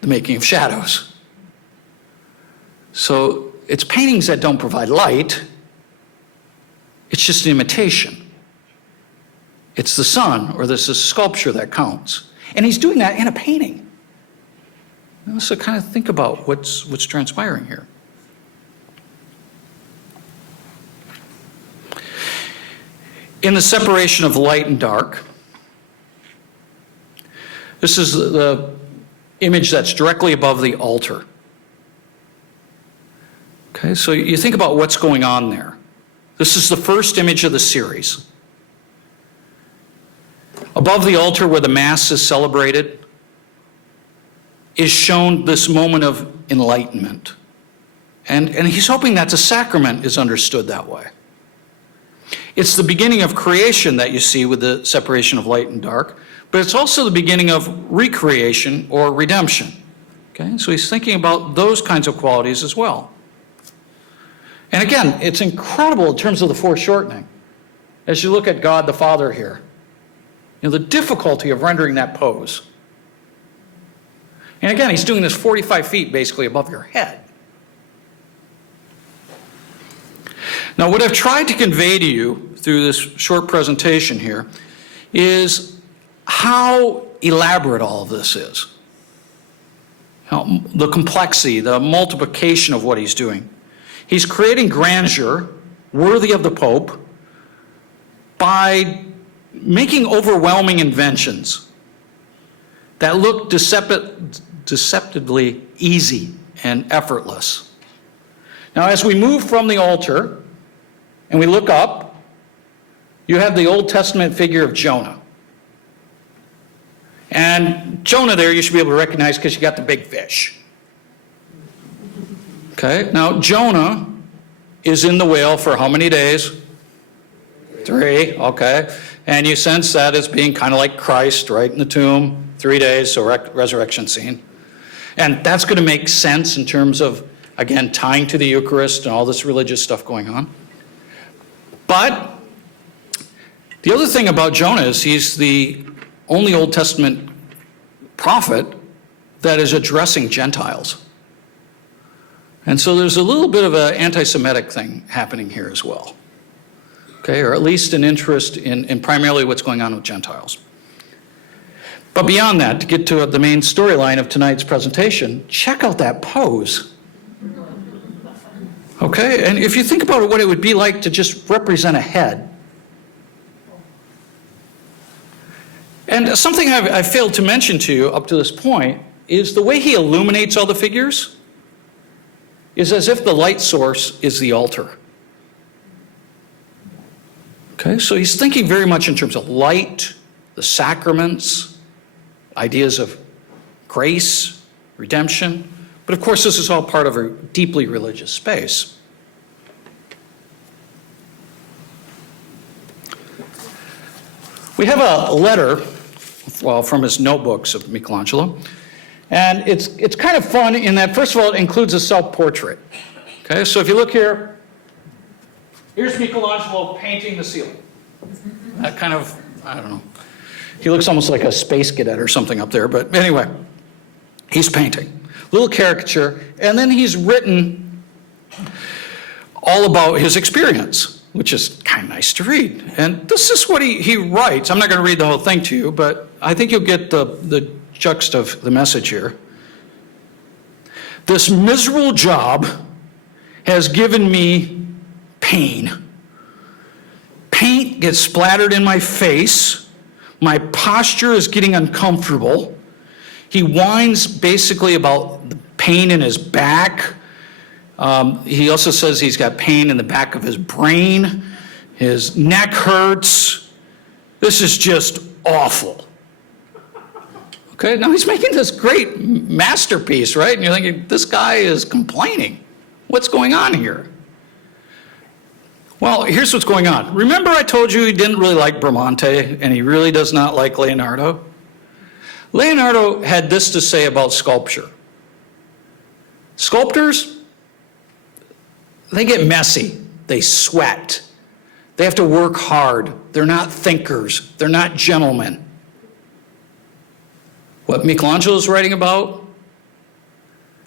the making of shadows. So it's paintings that don't provide light. It's just an imitation. It's the sun or this is sculpture that counts. And he's doing that in a painting. So kind of think about what's transpiring here. In the separation of light and dark, this is the image that's directly above the altar. Okay, so you think about what's going on there. This is the first image of the series. Above the altar where the Mass is celebrated is shown this moment of enlightenment. And he's hoping that the sacrament is understood that way. It's the beginning of creation that you see with the separation of light and dark, but it's also the beginning of recreation or redemption. Okay, so he's thinking about those kinds of qualities as well. And again, it's incredible in terms of the foreshortening. As you look at God the Father here, the difficulty of rendering that pose. And again, he's doing this 45 feet basically above your head. Now, what I've tried to convey to you through this short presentation here is how elaborate all of this is. The complexity, the multiplication of what he's doing. He's creating grandeur worthy of the Pope by making overwhelming inventions that look deceptively easy and effortless. Now, as we move from the altar and we look up, you have the Old Testament figure of Jonah. And Jonah there you should be able to recognize because you got the big fish. Okay, now Jonah is in the whale for how many days? 3, okay. And you sense that as being kind of like Christ, right, in the tomb, 3 days, so resurrection scene. And that's going to make sense in terms of, again, tying to the Eucharist and all this religious stuff going on. But The other thing about Jonah is he's the only Old Testament prophet that is addressing Gentiles. And so there's a little bit of an anti-Semitic thing happening here as well. Okay, or at least an interest in primarily what's going on with Gentiles. But beyond that, to get to the main storyline of tonight's presentation, check out that pose. Okay, and if you think about it, what it would be like to just represent a head. And something I've failed to mention to you up to this point is the way he illuminates all the figures is as if the light source is the altar. Okay, so he's thinking very much in terms of light, the sacraments, ideas of grace, redemption. But of course, this is all part of a deeply religious space. We have a letter from his notebooks of Michelangelo. And it's kind of fun in that, first of all, it includes a self-portrait. Okay, so if you look here, here's Michelangelo painting the ceiling. That kind of, I don't know. He looks almost like a space cadet or something up there, but anyway, he's painting. Little caricature, and then he's written all about his experience, which is kind of nice to read. And this is what he writes. I'm not going to read the whole thing to you, but I think you'll get the juxt of the message here. This miserable job has given me pain. Paint gets splattered in my face. My posture is getting uncomfortable. He whines basically about the pain in his back. He also says he's got pain in the back of his brain. His neck hurts. This is just awful. Okay, now he's making this great masterpiece, right? And you're thinking, this guy is complaining. What's going on here? Well, here's what's going on. Remember I told you he didn't really like Bramante, and he really does not like Leonardo? Leonardo had this to say about sculpture. Sculptors, they get messy. They sweat. They have to work hard. They're not thinkers. They're not gentlemen. What Michelangelo's writing about?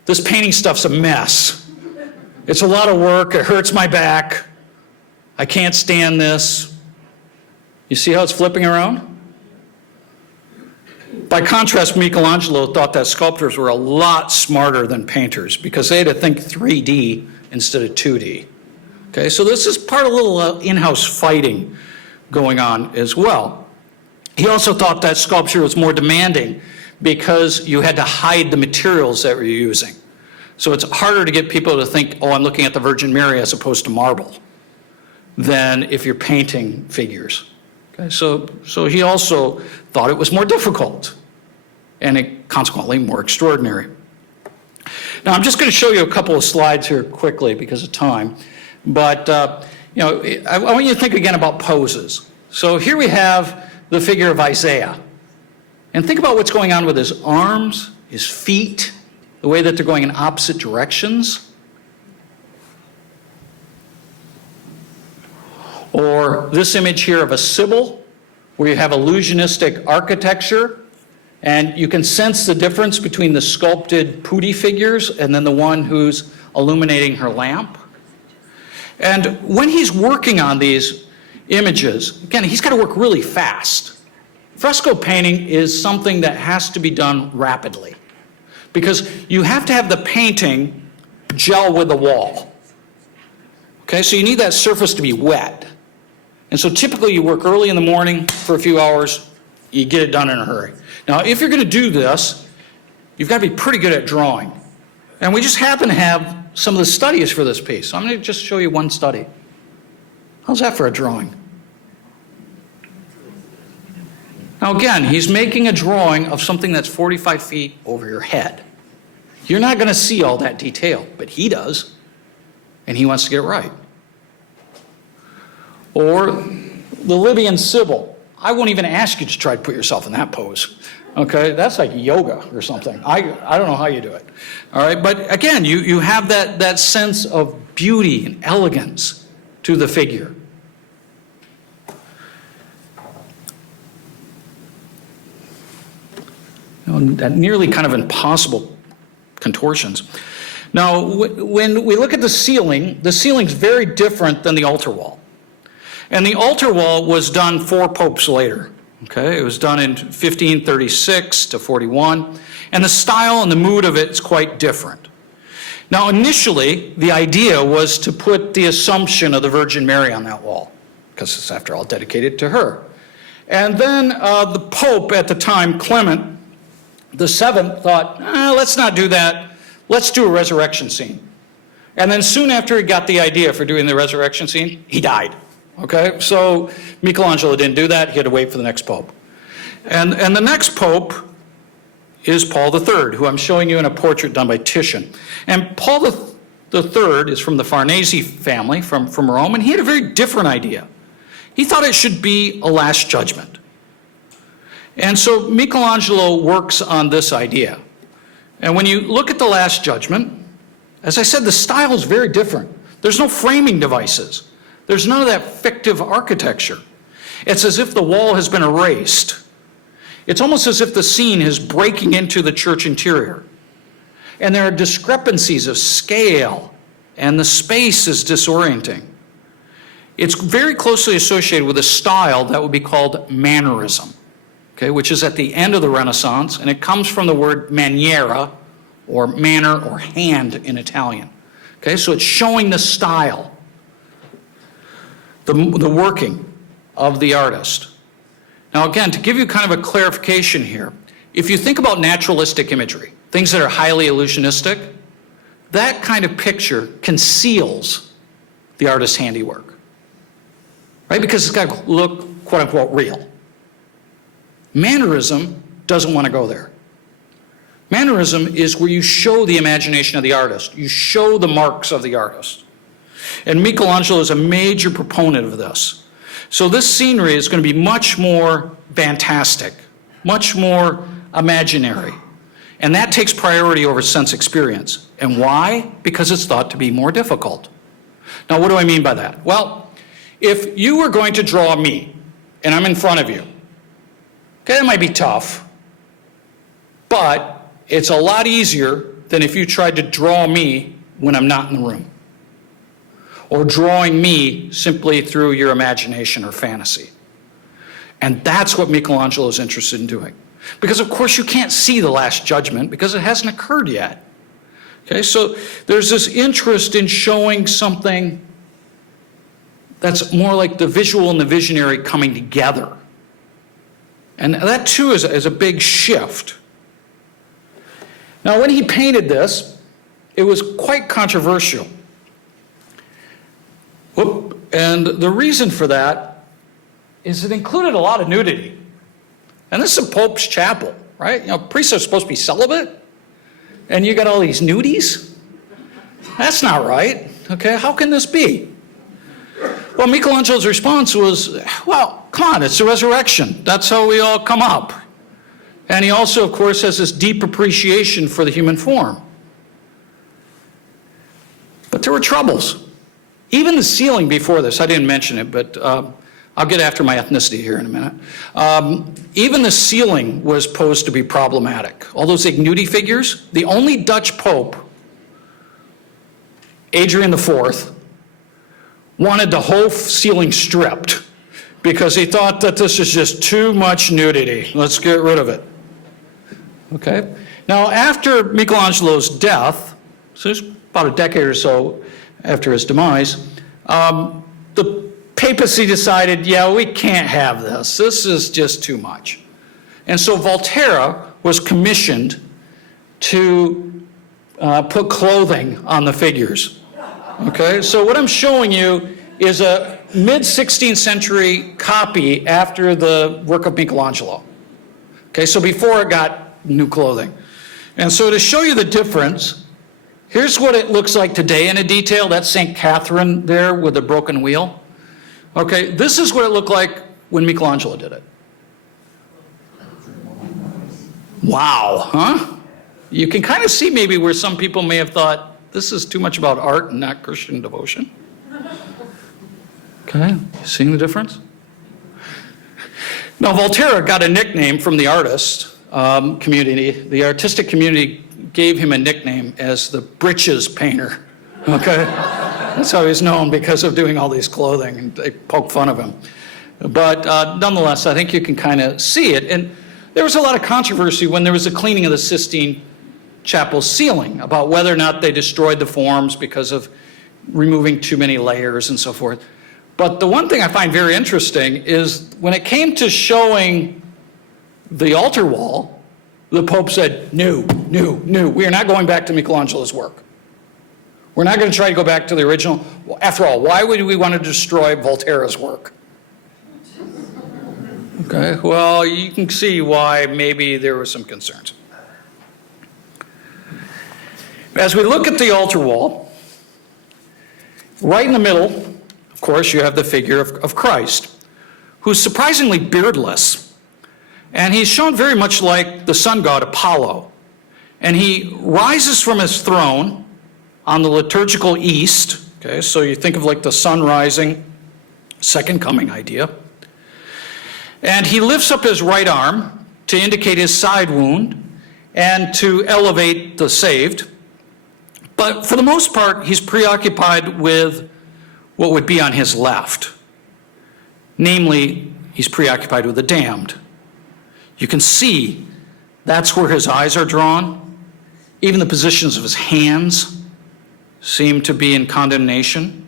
This painting stuff's a mess. It's a lot of work. It hurts my back. I can't stand this. You see how it's flipping around? By contrast, Michelangelo thought that sculptors were a lot smarter than painters because they had to think 3D instead of 2D. Okay, so this is part of a little in-house fighting going on as well. He also thought that sculpture was more demanding because you had to hide the materials that you're using. So it's harder to get people to think, oh, I'm looking at the Virgin Mary as opposed to marble, than if you're painting figures. Okay, so he also thought it was more difficult and consequently more extraordinary. Now I'm just going to show you a couple of slides here quickly because of time, but I want you to think again about poses. So here we have the figure of Isaiah. And think about what's going on with his arms, his feet, the way that they're going in opposite directions. Or this image here of a Sibyl, where you have illusionistic architecture, and you can sense the difference between the sculpted putti figures and then the one who's illuminating her lamp. And when he's working on these images, again, he's got to work really fast. Fresco painting is something that has to be done rapidly because you have to have the painting gel with the wall. Okay, so you need that surface to be wet. And so typically you work early in the morning for a few hours, you get it done in a hurry. Now, if you're going to do this, you've got to be pretty good at drawing. And we just happen to have some of the studies for this piece. So I'm going to just show you one study. How's that for a drawing? Now again, he's making a drawing of something that's 45 feet over your head. You're not going to see all that detail, but he does, and he wants to get it right. Or the Libyan Sibyl. I won't even ask you to try to put yourself in that pose. Okay, that's like yoga or something. I don't know how you do it. All right, but again, you have that sense of beauty and elegance to the figure. nearly kind of impossible contortions. Now, when we look at the ceiling's very different than the altar wall. And the altar wall was done 4 popes later. Okay, it was done in 1536 to 41, and the style and the mood of it is quite different. Now, initially, the idea was to put the Assumption of the Virgin Mary on that wall, because it's, after all, dedicated to her. And then the Pope at the time, Clement the Seventh, thought, let's not do that. Let's do a resurrection scene. And then soon after he got the idea for doing the resurrection scene, he died. Okay, so Michelangelo didn't do that. He had to wait for the next Pope. And the next Pope is Paul III, who I'm showing you in a portrait done by Titian. And Paul III is from the Farnese family from Rome, and he had a very different idea. He thought it should be a last judgment. And so Michelangelo works on this idea. And when you look at the Last Judgment, as I said, the style is very different. There's no framing devices. There's none of that fictive architecture. It's as if the wall has been erased. It's almost as if the scene is breaking into the church interior. And there are discrepancies of scale, and the space is disorienting. It's very closely associated with a style that would be called mannerism, okay, which is at the end of the Renaissance, and it comes from the word maniera, or manner, or hand in Italian. Okay, so it's showing the style, the working of the artist. Now again, to give you kind of a clarification here, if you think about naturalistic imagery, things that are highly illusionistic, that kind of picture conceals the artist's handiwork, right? Because it's got to look, quote unquote, real. Mannerism doesn't want to go there. Mannerism is where you show the imagination of the artist. You show the marks of the artist. And Michelangelo is a major proponent of this. So this scenery is going to be much more fantastic, much more imaginary. And that takes priority over sense experience. And why? Because it's thought to be more difficult. Now, what do I mean by that? Well, if you were going to draw me, and I'm in front of you, okay, that might be tough, but it's a lot easier than if you tried to draw me when I'm not in the room, or drawing me simply through your imagination or fantasy. And that's what Michelangelo is interested in doing. Because of course you can't see the Last Judgment because it hasn't occurred yet. Okay, so there's this interest in showing something that's more like the visual and the visionary coming together. And that too is a big shift. Now when he painted this, it was quite controversial. And the reason for that is it included a lot of nudity. And this is a Pope's chapel, right? You know, priests are supposed to be celibate, and you got all these nudies? That's not right, okay? How can this be? Well, Michelangelo's response was, well, come on, it's the resurrection. That's how we all come up. And he also, of course, has this deep appreciation for the human form. But there were troubles. Even the ceiling before this, I didn't mention it, but I'll get after my ethnicity here in a minute. Even the ceiling was posed to be problematic. All those ignudi figures, the only Dutch Pope, Adrian IV, wanted the whole ceiling stripped because he thought that this is just too much nudity. Let's get rid of it. Okay? Now, after Michelangelo's death, so it's about a decade or so after his demise, the papacy decided, yeah, we can't have this. This is just too much. And so Volterra was commissioned to put clothing on the figures. Okay, so what I'm showing you is a mid-16th century copy after the work of Michelangelo. Okay, so before it got new clothing. And so to show you the difference, here's what it looks like today in a detail. That's St. Catherine there with the broken wheel. Okay, this is what it looked like when Michelangelo did it. Wow, huh? You can kind of see maybe where some people may have thought, this is too much about art and not Christian devotion. Okay, seeing the difference? Now, Volterra got a nickname from the artist. community, the artistic community gave him a nickname as the breeches painter, okay? That's how he's known, because of doing all these clothing, and they poke fun of him. But nonetheless, I think you can kind of see it. And there was a lot of controversy when there was a cleaning of the Sistine Chapel ceiling about whether or not they destroyed the forms because of removing too many layers and so forth. But the one thing I find very interesting is when it came to showing the altar wall, the Pope said, no, we are not going back to Michelangelo's work. We're not going to try to go back to the original. After all, why would we want to destroy Voltaire's work? Okay, well, you can see why maybe there were some concerns. As we look at the altar wall, right in the middle, of course, you have the figure of Christ, who's surprisingly beardless. And he's shown very much like the sun god Apollo. And he rises from his throne on the liturgical east. Okay, so you think of like the sun rising, second coming idea. And he lifts up his right arm to indicate his side wound and to elevate the saved. But for the most part, he's preoccupied with what would be on his left. Namely, he's preoccupied with the damned. You can see that's where his eyes are drawn. Even the positions of his hands seem to be in condemnation.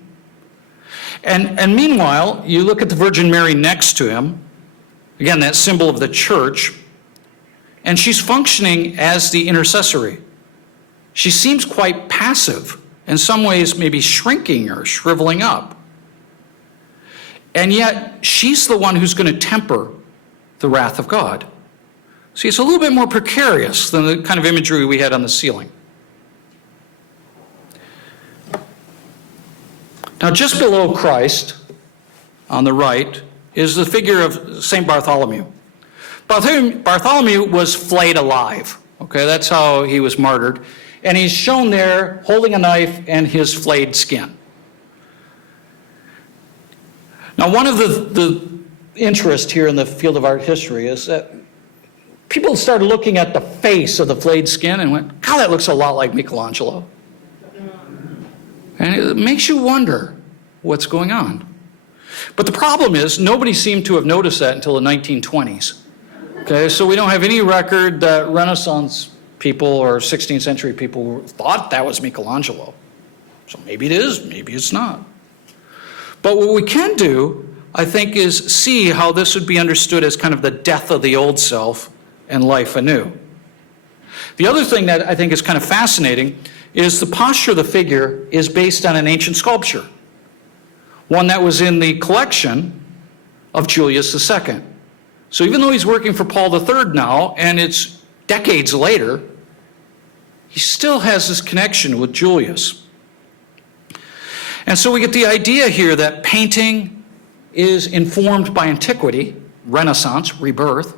And meanwhile, you look at the Virgin Mary next to him, again, that symbol of the church, and she's functioning as the intercessory. She seems quite passive, in some ways maybe shrinking or shriveling up. And yet, she's the one who's going to temper the wrath of God. See, it's a little bit more precarious than the kind of imagery we had on the ceiling. Now, just below Christ, on the right, is the figure of St. Bartholomew. Bartholomew was flayed alive. Okay, that's how he was martyred. And he's shown there holding a knife and his flayed skin. Now, one of the interest here in the field of art history is that people started looking at the face of the flayed skin and went, God, that looks a lot like Michelangelo. And it makes you wonder what's going on. But the problem is, nobody seemed to have noticed that until the 1920s. Okay, so we don't have any record that Renaissance people or 16th century people thought that was Michelangelo. So maybe it is, maybe it's not. But what we can do, I think, is see how this would be understood as kind of the death of the old self and life anew. The other thing that I think is kind of fascinating is the posture of the figure is based on an ancient sculpture, one that was in the collection of Julius II. So even though he's working for Paul III now, and it's decades later, he still has this connection with Julius. And so we get the idea here that painting is informed by antiquity, Renaissance, rebirth,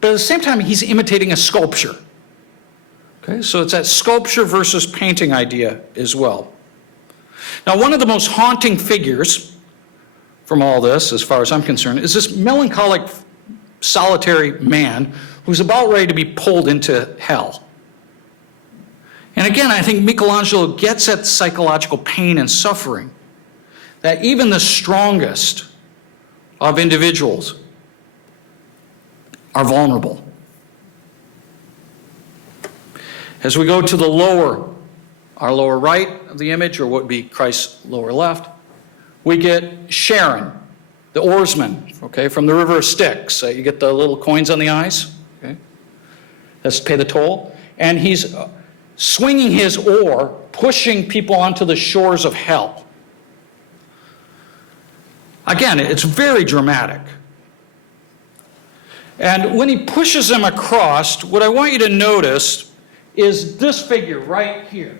but at the same time, he's imitating a sculpture. Okay, so it's that sculpture versus painting idea as well. Now, one of the most haunting figures from all this, as far as I'm concerned, is this melancholic, solitary man who's about ready to be pulled into hell. And again, I think Michelangelo gets at psychological pain and suffering, that even the strongest of individuals are vulnerable. As we go to the our lower right of the image, or what would be Christ's lower left, we get Sharon, the oarsman, okay, from the River of Styx. You get the little coins on the eyes, okay? That's to pay the toll. And he's swinging his oar, pushing people onto the shores of hell. Again, it's very dramatic. And when he pushes them across, what I want you to notice is this figure right here.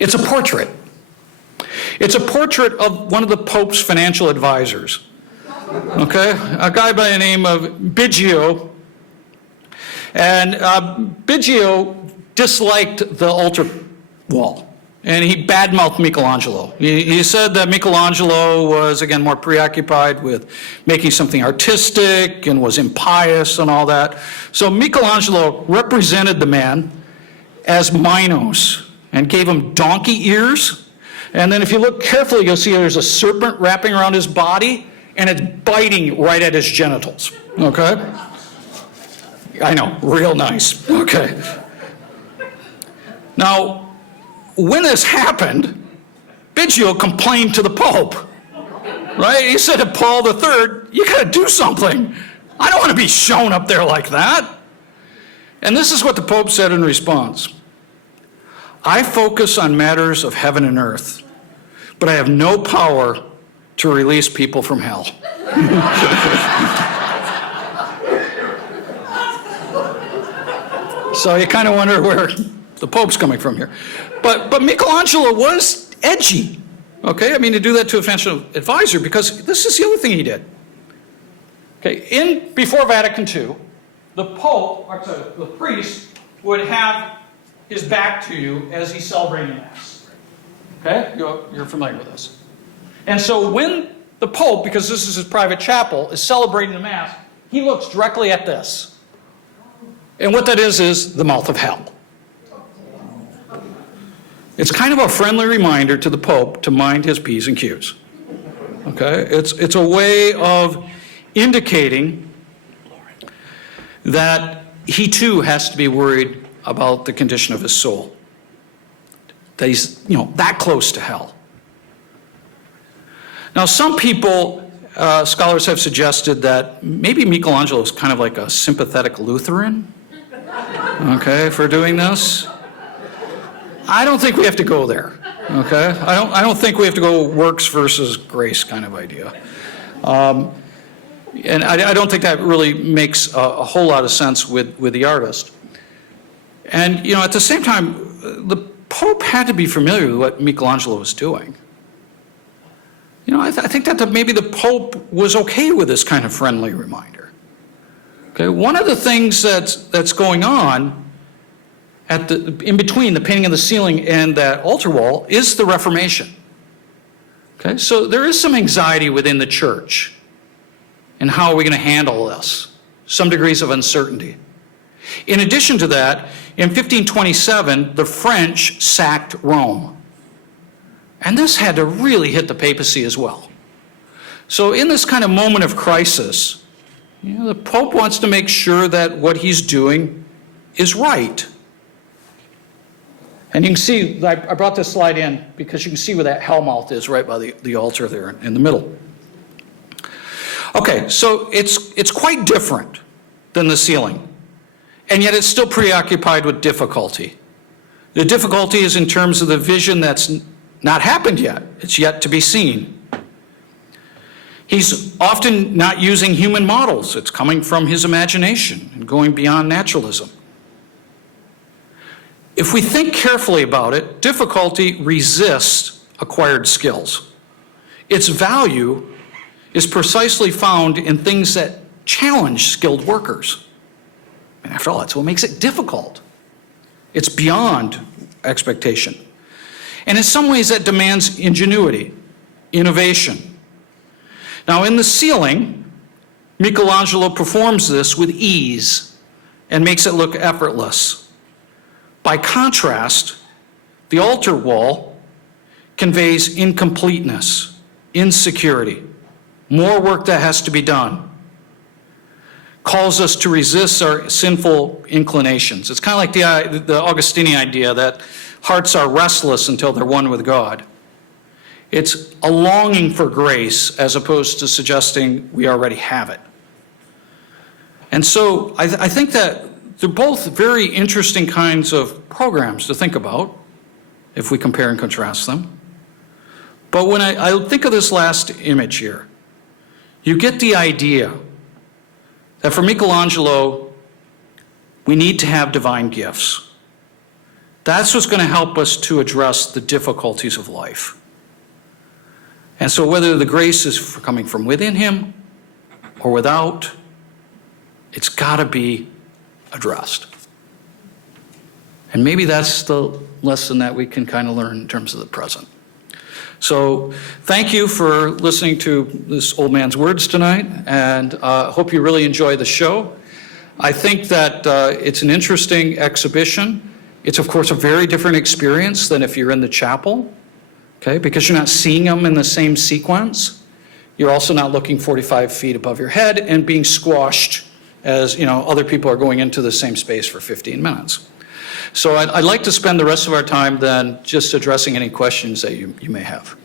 It's a portrait. It's a portrait of one of the Pope's financial advisors. Okay? A guy by the name of Biggio. And Biggio disliked the altar wall. and he badmouthed Michelangelo. He said that Michelangelo was, again, more preoccupied with making something artistic and was impious and all that. So Michelangelo represented the man as Minos and gave him donkey ears. And then if you look carefully, you'll see there's a serpent wrapping around his body, and it's biting right at his genitals, okay? I know, real nice, okay. Now, when this happened, Biggio complained to the Pope, right? He said to Paul III, you gotta do something. I don't want to be shown up there like that. And this is what the Pope said in response. I focus on matters of heaven and earth, but I have no power to release people from hell. So you kind of wonder where the Pope's coming from here. But Michelangelo was edgy, okay? I mean, to do that to a financial advisor, because this is the other thing he did. Okay, before Vatican II, the Pope, or sorry, the priest, would have his back to you as he's celebrating Mass. Okay? You're familiar with this. And so when the Pope, because this is his private chapel, is celebrating the Mass, he looks directly at this. And what that is the mouth of hell. It's kind of a friendly reminder to the Pope to mind his P's and Q's. Okay? It's a way of indicating that he too has to be worried about the condition of his soul. That he's, that close to hell. Now, some people, scholars have suggested that maybe Michelangelo is kind of like a sympathetic Lutheran, okay, for doing this. I don't think we have to go there, okay? I don't think we have to go works versus grace kind of idea. And I don't think that really makes a whole lot of sense with the artist. And, at the same time, the Pope had to be familiar with what Michelangelo was doing. I think that maybe the Pope was okay with this kind of friendly reminder. Okay, one of the things that's going on in between the painting of the ceiling and that altar wall is the Reformation. Okay, so there is some anxiety within the church. And how are we going to handle this? Some degrees of uncertainty. In addition to that, in 1527, the French sacked Rome. And this had to really hit the papacy as well. So in this kind of moment of crisis, the Pope wants to make sure that what he's doing is right. And you can see, I brought this slide in because you can see where that hellmouth is right by the altar there in the middle. Okay, so it's quite different than the ceiling, and yet it's still preoccupied with difficulty. The difficulty is in terms of the vision that's not happened yet. It's yet to be seen. He's often not using human models. It's coming from his imagination and going beyond naturalism. If we think carefully about it, difficulty resists acquired skills. Its value is precisely found in things that challenge skilled workers. And after all, that's what makes it difficult. It's beyond expectation. And in some ways that demands ingenuity, innovation. Now in the ceiling, Michelangelo performs this with ease and makes it look effortless. By contrast, the altar wall conveys incompleteness, insecurity, more work that has to be done, calls us to resist our sinful inclinations. It's kind of like the Augustinian idea that hearts are restless until they're one with God. It's a longing for grace as opposed to suggesting we already have it. And so I think that they're both very interesting kinds of programs to think about if we compare and contrast them. But when I think of this last image here, you get the idea that for Michelangelo, we need to have divine gifts. That's what's going to help us to address the difficulties of life. And so whether the grace is coming from within him or without, it's got to be addressed. And maybe that's the lesson that we can kind of learn in terms of the present. So thank you for listening to this old man's words tonight, and hope you really enjoy the show. I think that it's an interesting exhibition. It's, of course, a very different experience than if you're in the chapel, okay, because you're not seeing them in the same sequence. You're also not looking 45 feet above your head and being squashed as, other people are going into the same space for 15 minutes. So I'd like to spend the rest of our time then just addressing any questions that you may have.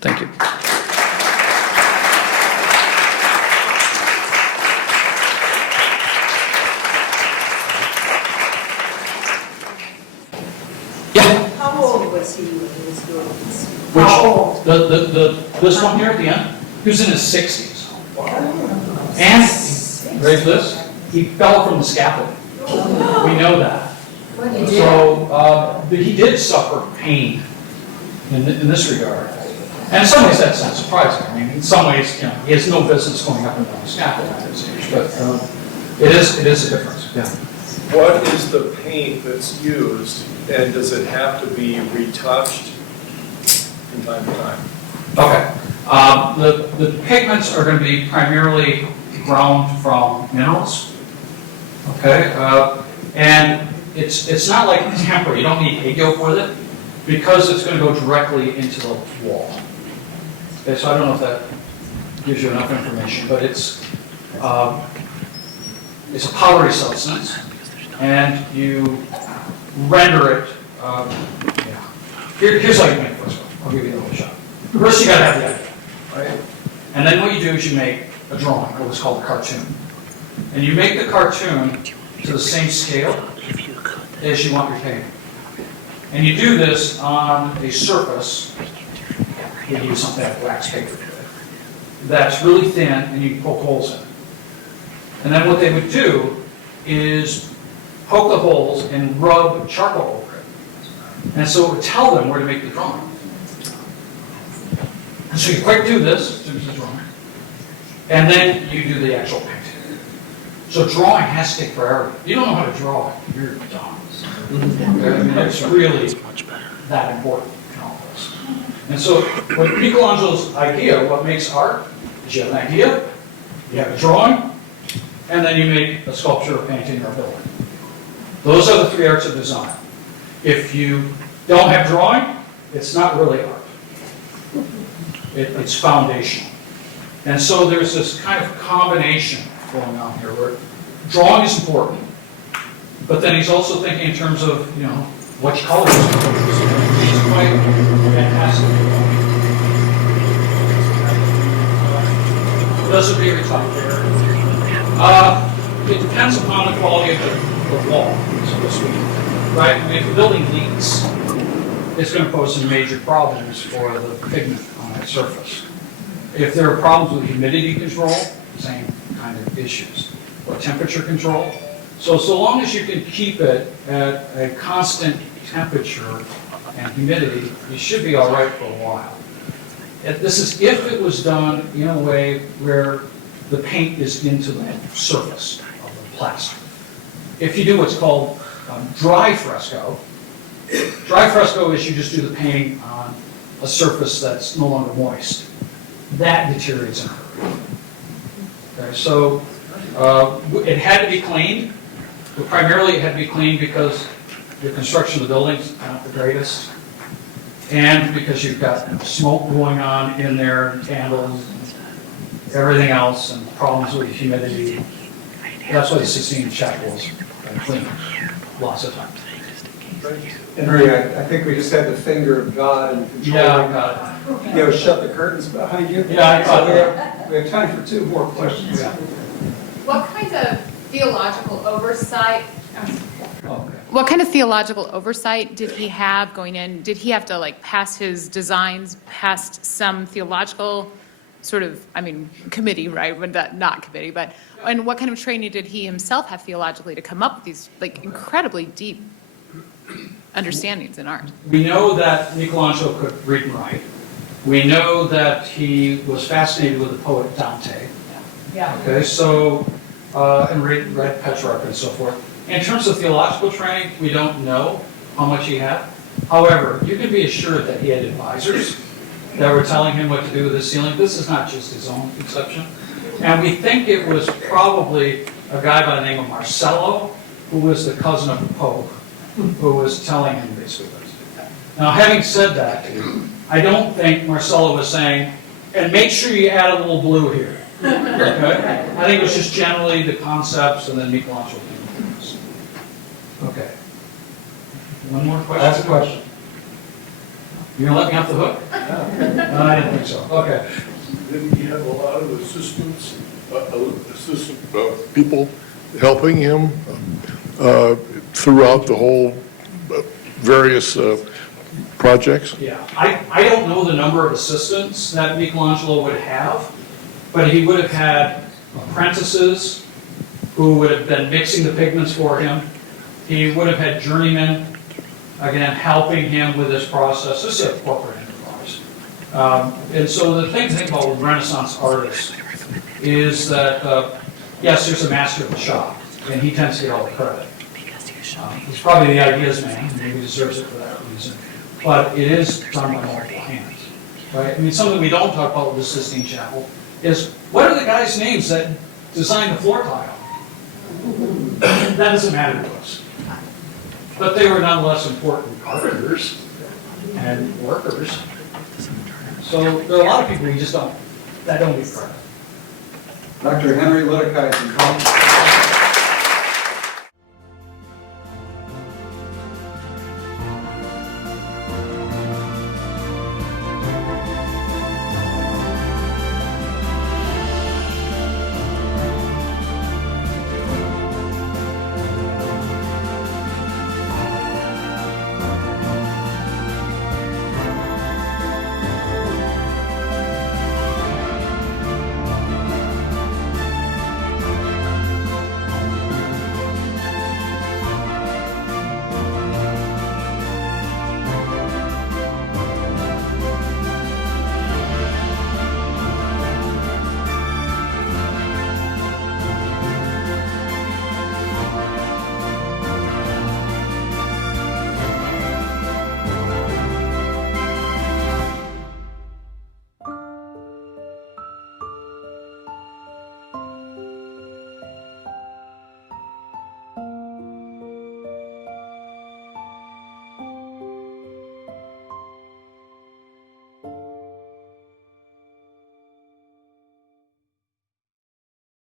Thank you. Yeah. How old was he when he was doing this? Which, How old? this one here at the end, he was in his 60s. And, ready for this? He fell from the scaffolding. We know that. So, he did suffer pain in this regard. And in some ways, that's not surprising. I mean, in some ways, he has no business going up and down the scaffold at this age, but it is a difference. Yeah. What is the paint that's used, and does it have to be retouched from time to time? Okay. The pigments are going to be primarily ground from minerals. Okay. And it's not like temper. You don't need egg yolk with it because it's going to go directly into the wall. Okay. So I don't know if that gives you enough information, but it's a powdery substance, and you render it. Here's how you make it first. I'll give you the whole shot. First, you got to have the idea, right? And then what you do is you make a drawing, or what's called a cartoon. And you make the cartoon to the same scale as you want your painting. And you do this on a surface. You use something like wax paper that's really thin, and you poke holes in it. And then what they would do is poke the holes and rub charcoal over it. And so it would tell them where to make the drawing. And so you quick do this, do the drawing, and then you do the actual painting. So drawing has to take priority. If you don't know how to draw, you're done. I mean, it's really that important in all this. And so with Michelangelo's idea, what makes art is you have an idea, you have a drawing, and then you make a sculpture, a painting, or a building. Those are the three arts of design. If you don't have drawing, it's not really art. It's foundational. And so there's this kind of combination going on here where drawing is important, but then he's also thinking in terms of, what colors. He's quite fantastic. Does it be retired? It depends upon the quality of the wall, so to speak. Right? I mean, if the building leaks, it's going to pose some major problems for the pigment on that surface. If there are problems with humidity control, same kind of issues, or temperature control. So long as you can keep it at a constant temperature and humidity, you should be all right for a while. This is if it was done in a way where the paint is into the surface of the plaster. If you do what's called dry fresco is you just do the painting on a surface that's no longer moist. That deteriorates in a hurry. Okay, so it had to be cleaned, but primarily it had to be cleaned because the construction of the building's not the greatest, and because you've got smoke going on in there, candles, everything else, and problems with humidity. That's why the Sistine Chapel is clean lots of times. Henry, I think we just had the finger of God and control. Yeah, I got it. Shut the curtains behind you. Yeah, I got So we have time for two more questions. Yeah. What kind of theological oversight? Okay. What kind of theological oversight did he have going in? Did he have to pass his designs past some theological sort of, committee, right? But not committee, but and what kind of training did he himself have theologically to come up with these incredibly deep understandings in art? We know that Michelangelo could read and write. We know that he was fascinated with the poet Dante. Yeah. Okay, so, and read Petrarch and so forth. In terms of theological training, we don't know how much he had. However, you can be assured that he had advisors that were telling him what to do with the ceiling. This is not just his own conception. And we think it was probably a guy by the name of Marcello, who was the cousin of the Pope, who was telling him basically what to do. Now, having said that, I don't think Marcello was saying, and make sure you add a little blue here. Okay? I think it was just generally the concepts, and then Michelangelo came up with this. Okay. One more question? Ask a question. You're gonna let me off the hook? No, I didn't think so. Okay. Didn't he have a lot of assistants, people helping him throughout the whole various projects? Yeah, I don't know the number of assistants that Michelangelo would have, but he would have had apprentices who would have been mixing the pigments for him. He would have had journeymen, again, helping him with this process. This is a corporate enterprise. And so the thing to think about with Renaissance artists is that, yes, there's a master of the shop, and he tends to get all the credit. He's probably the ideas man, and maybe deserves it for that reason. But it is done by multiple hands, right? I mean, something we don't talk about with the Sistine Chapel is, what are the guys' names that designed the floor tile? That doesn't matter to us. But they were nonetheless important carpenters and workers. So there are a lot of people we just don't, that don't get credit. Dr. Henry Luttikhuizen.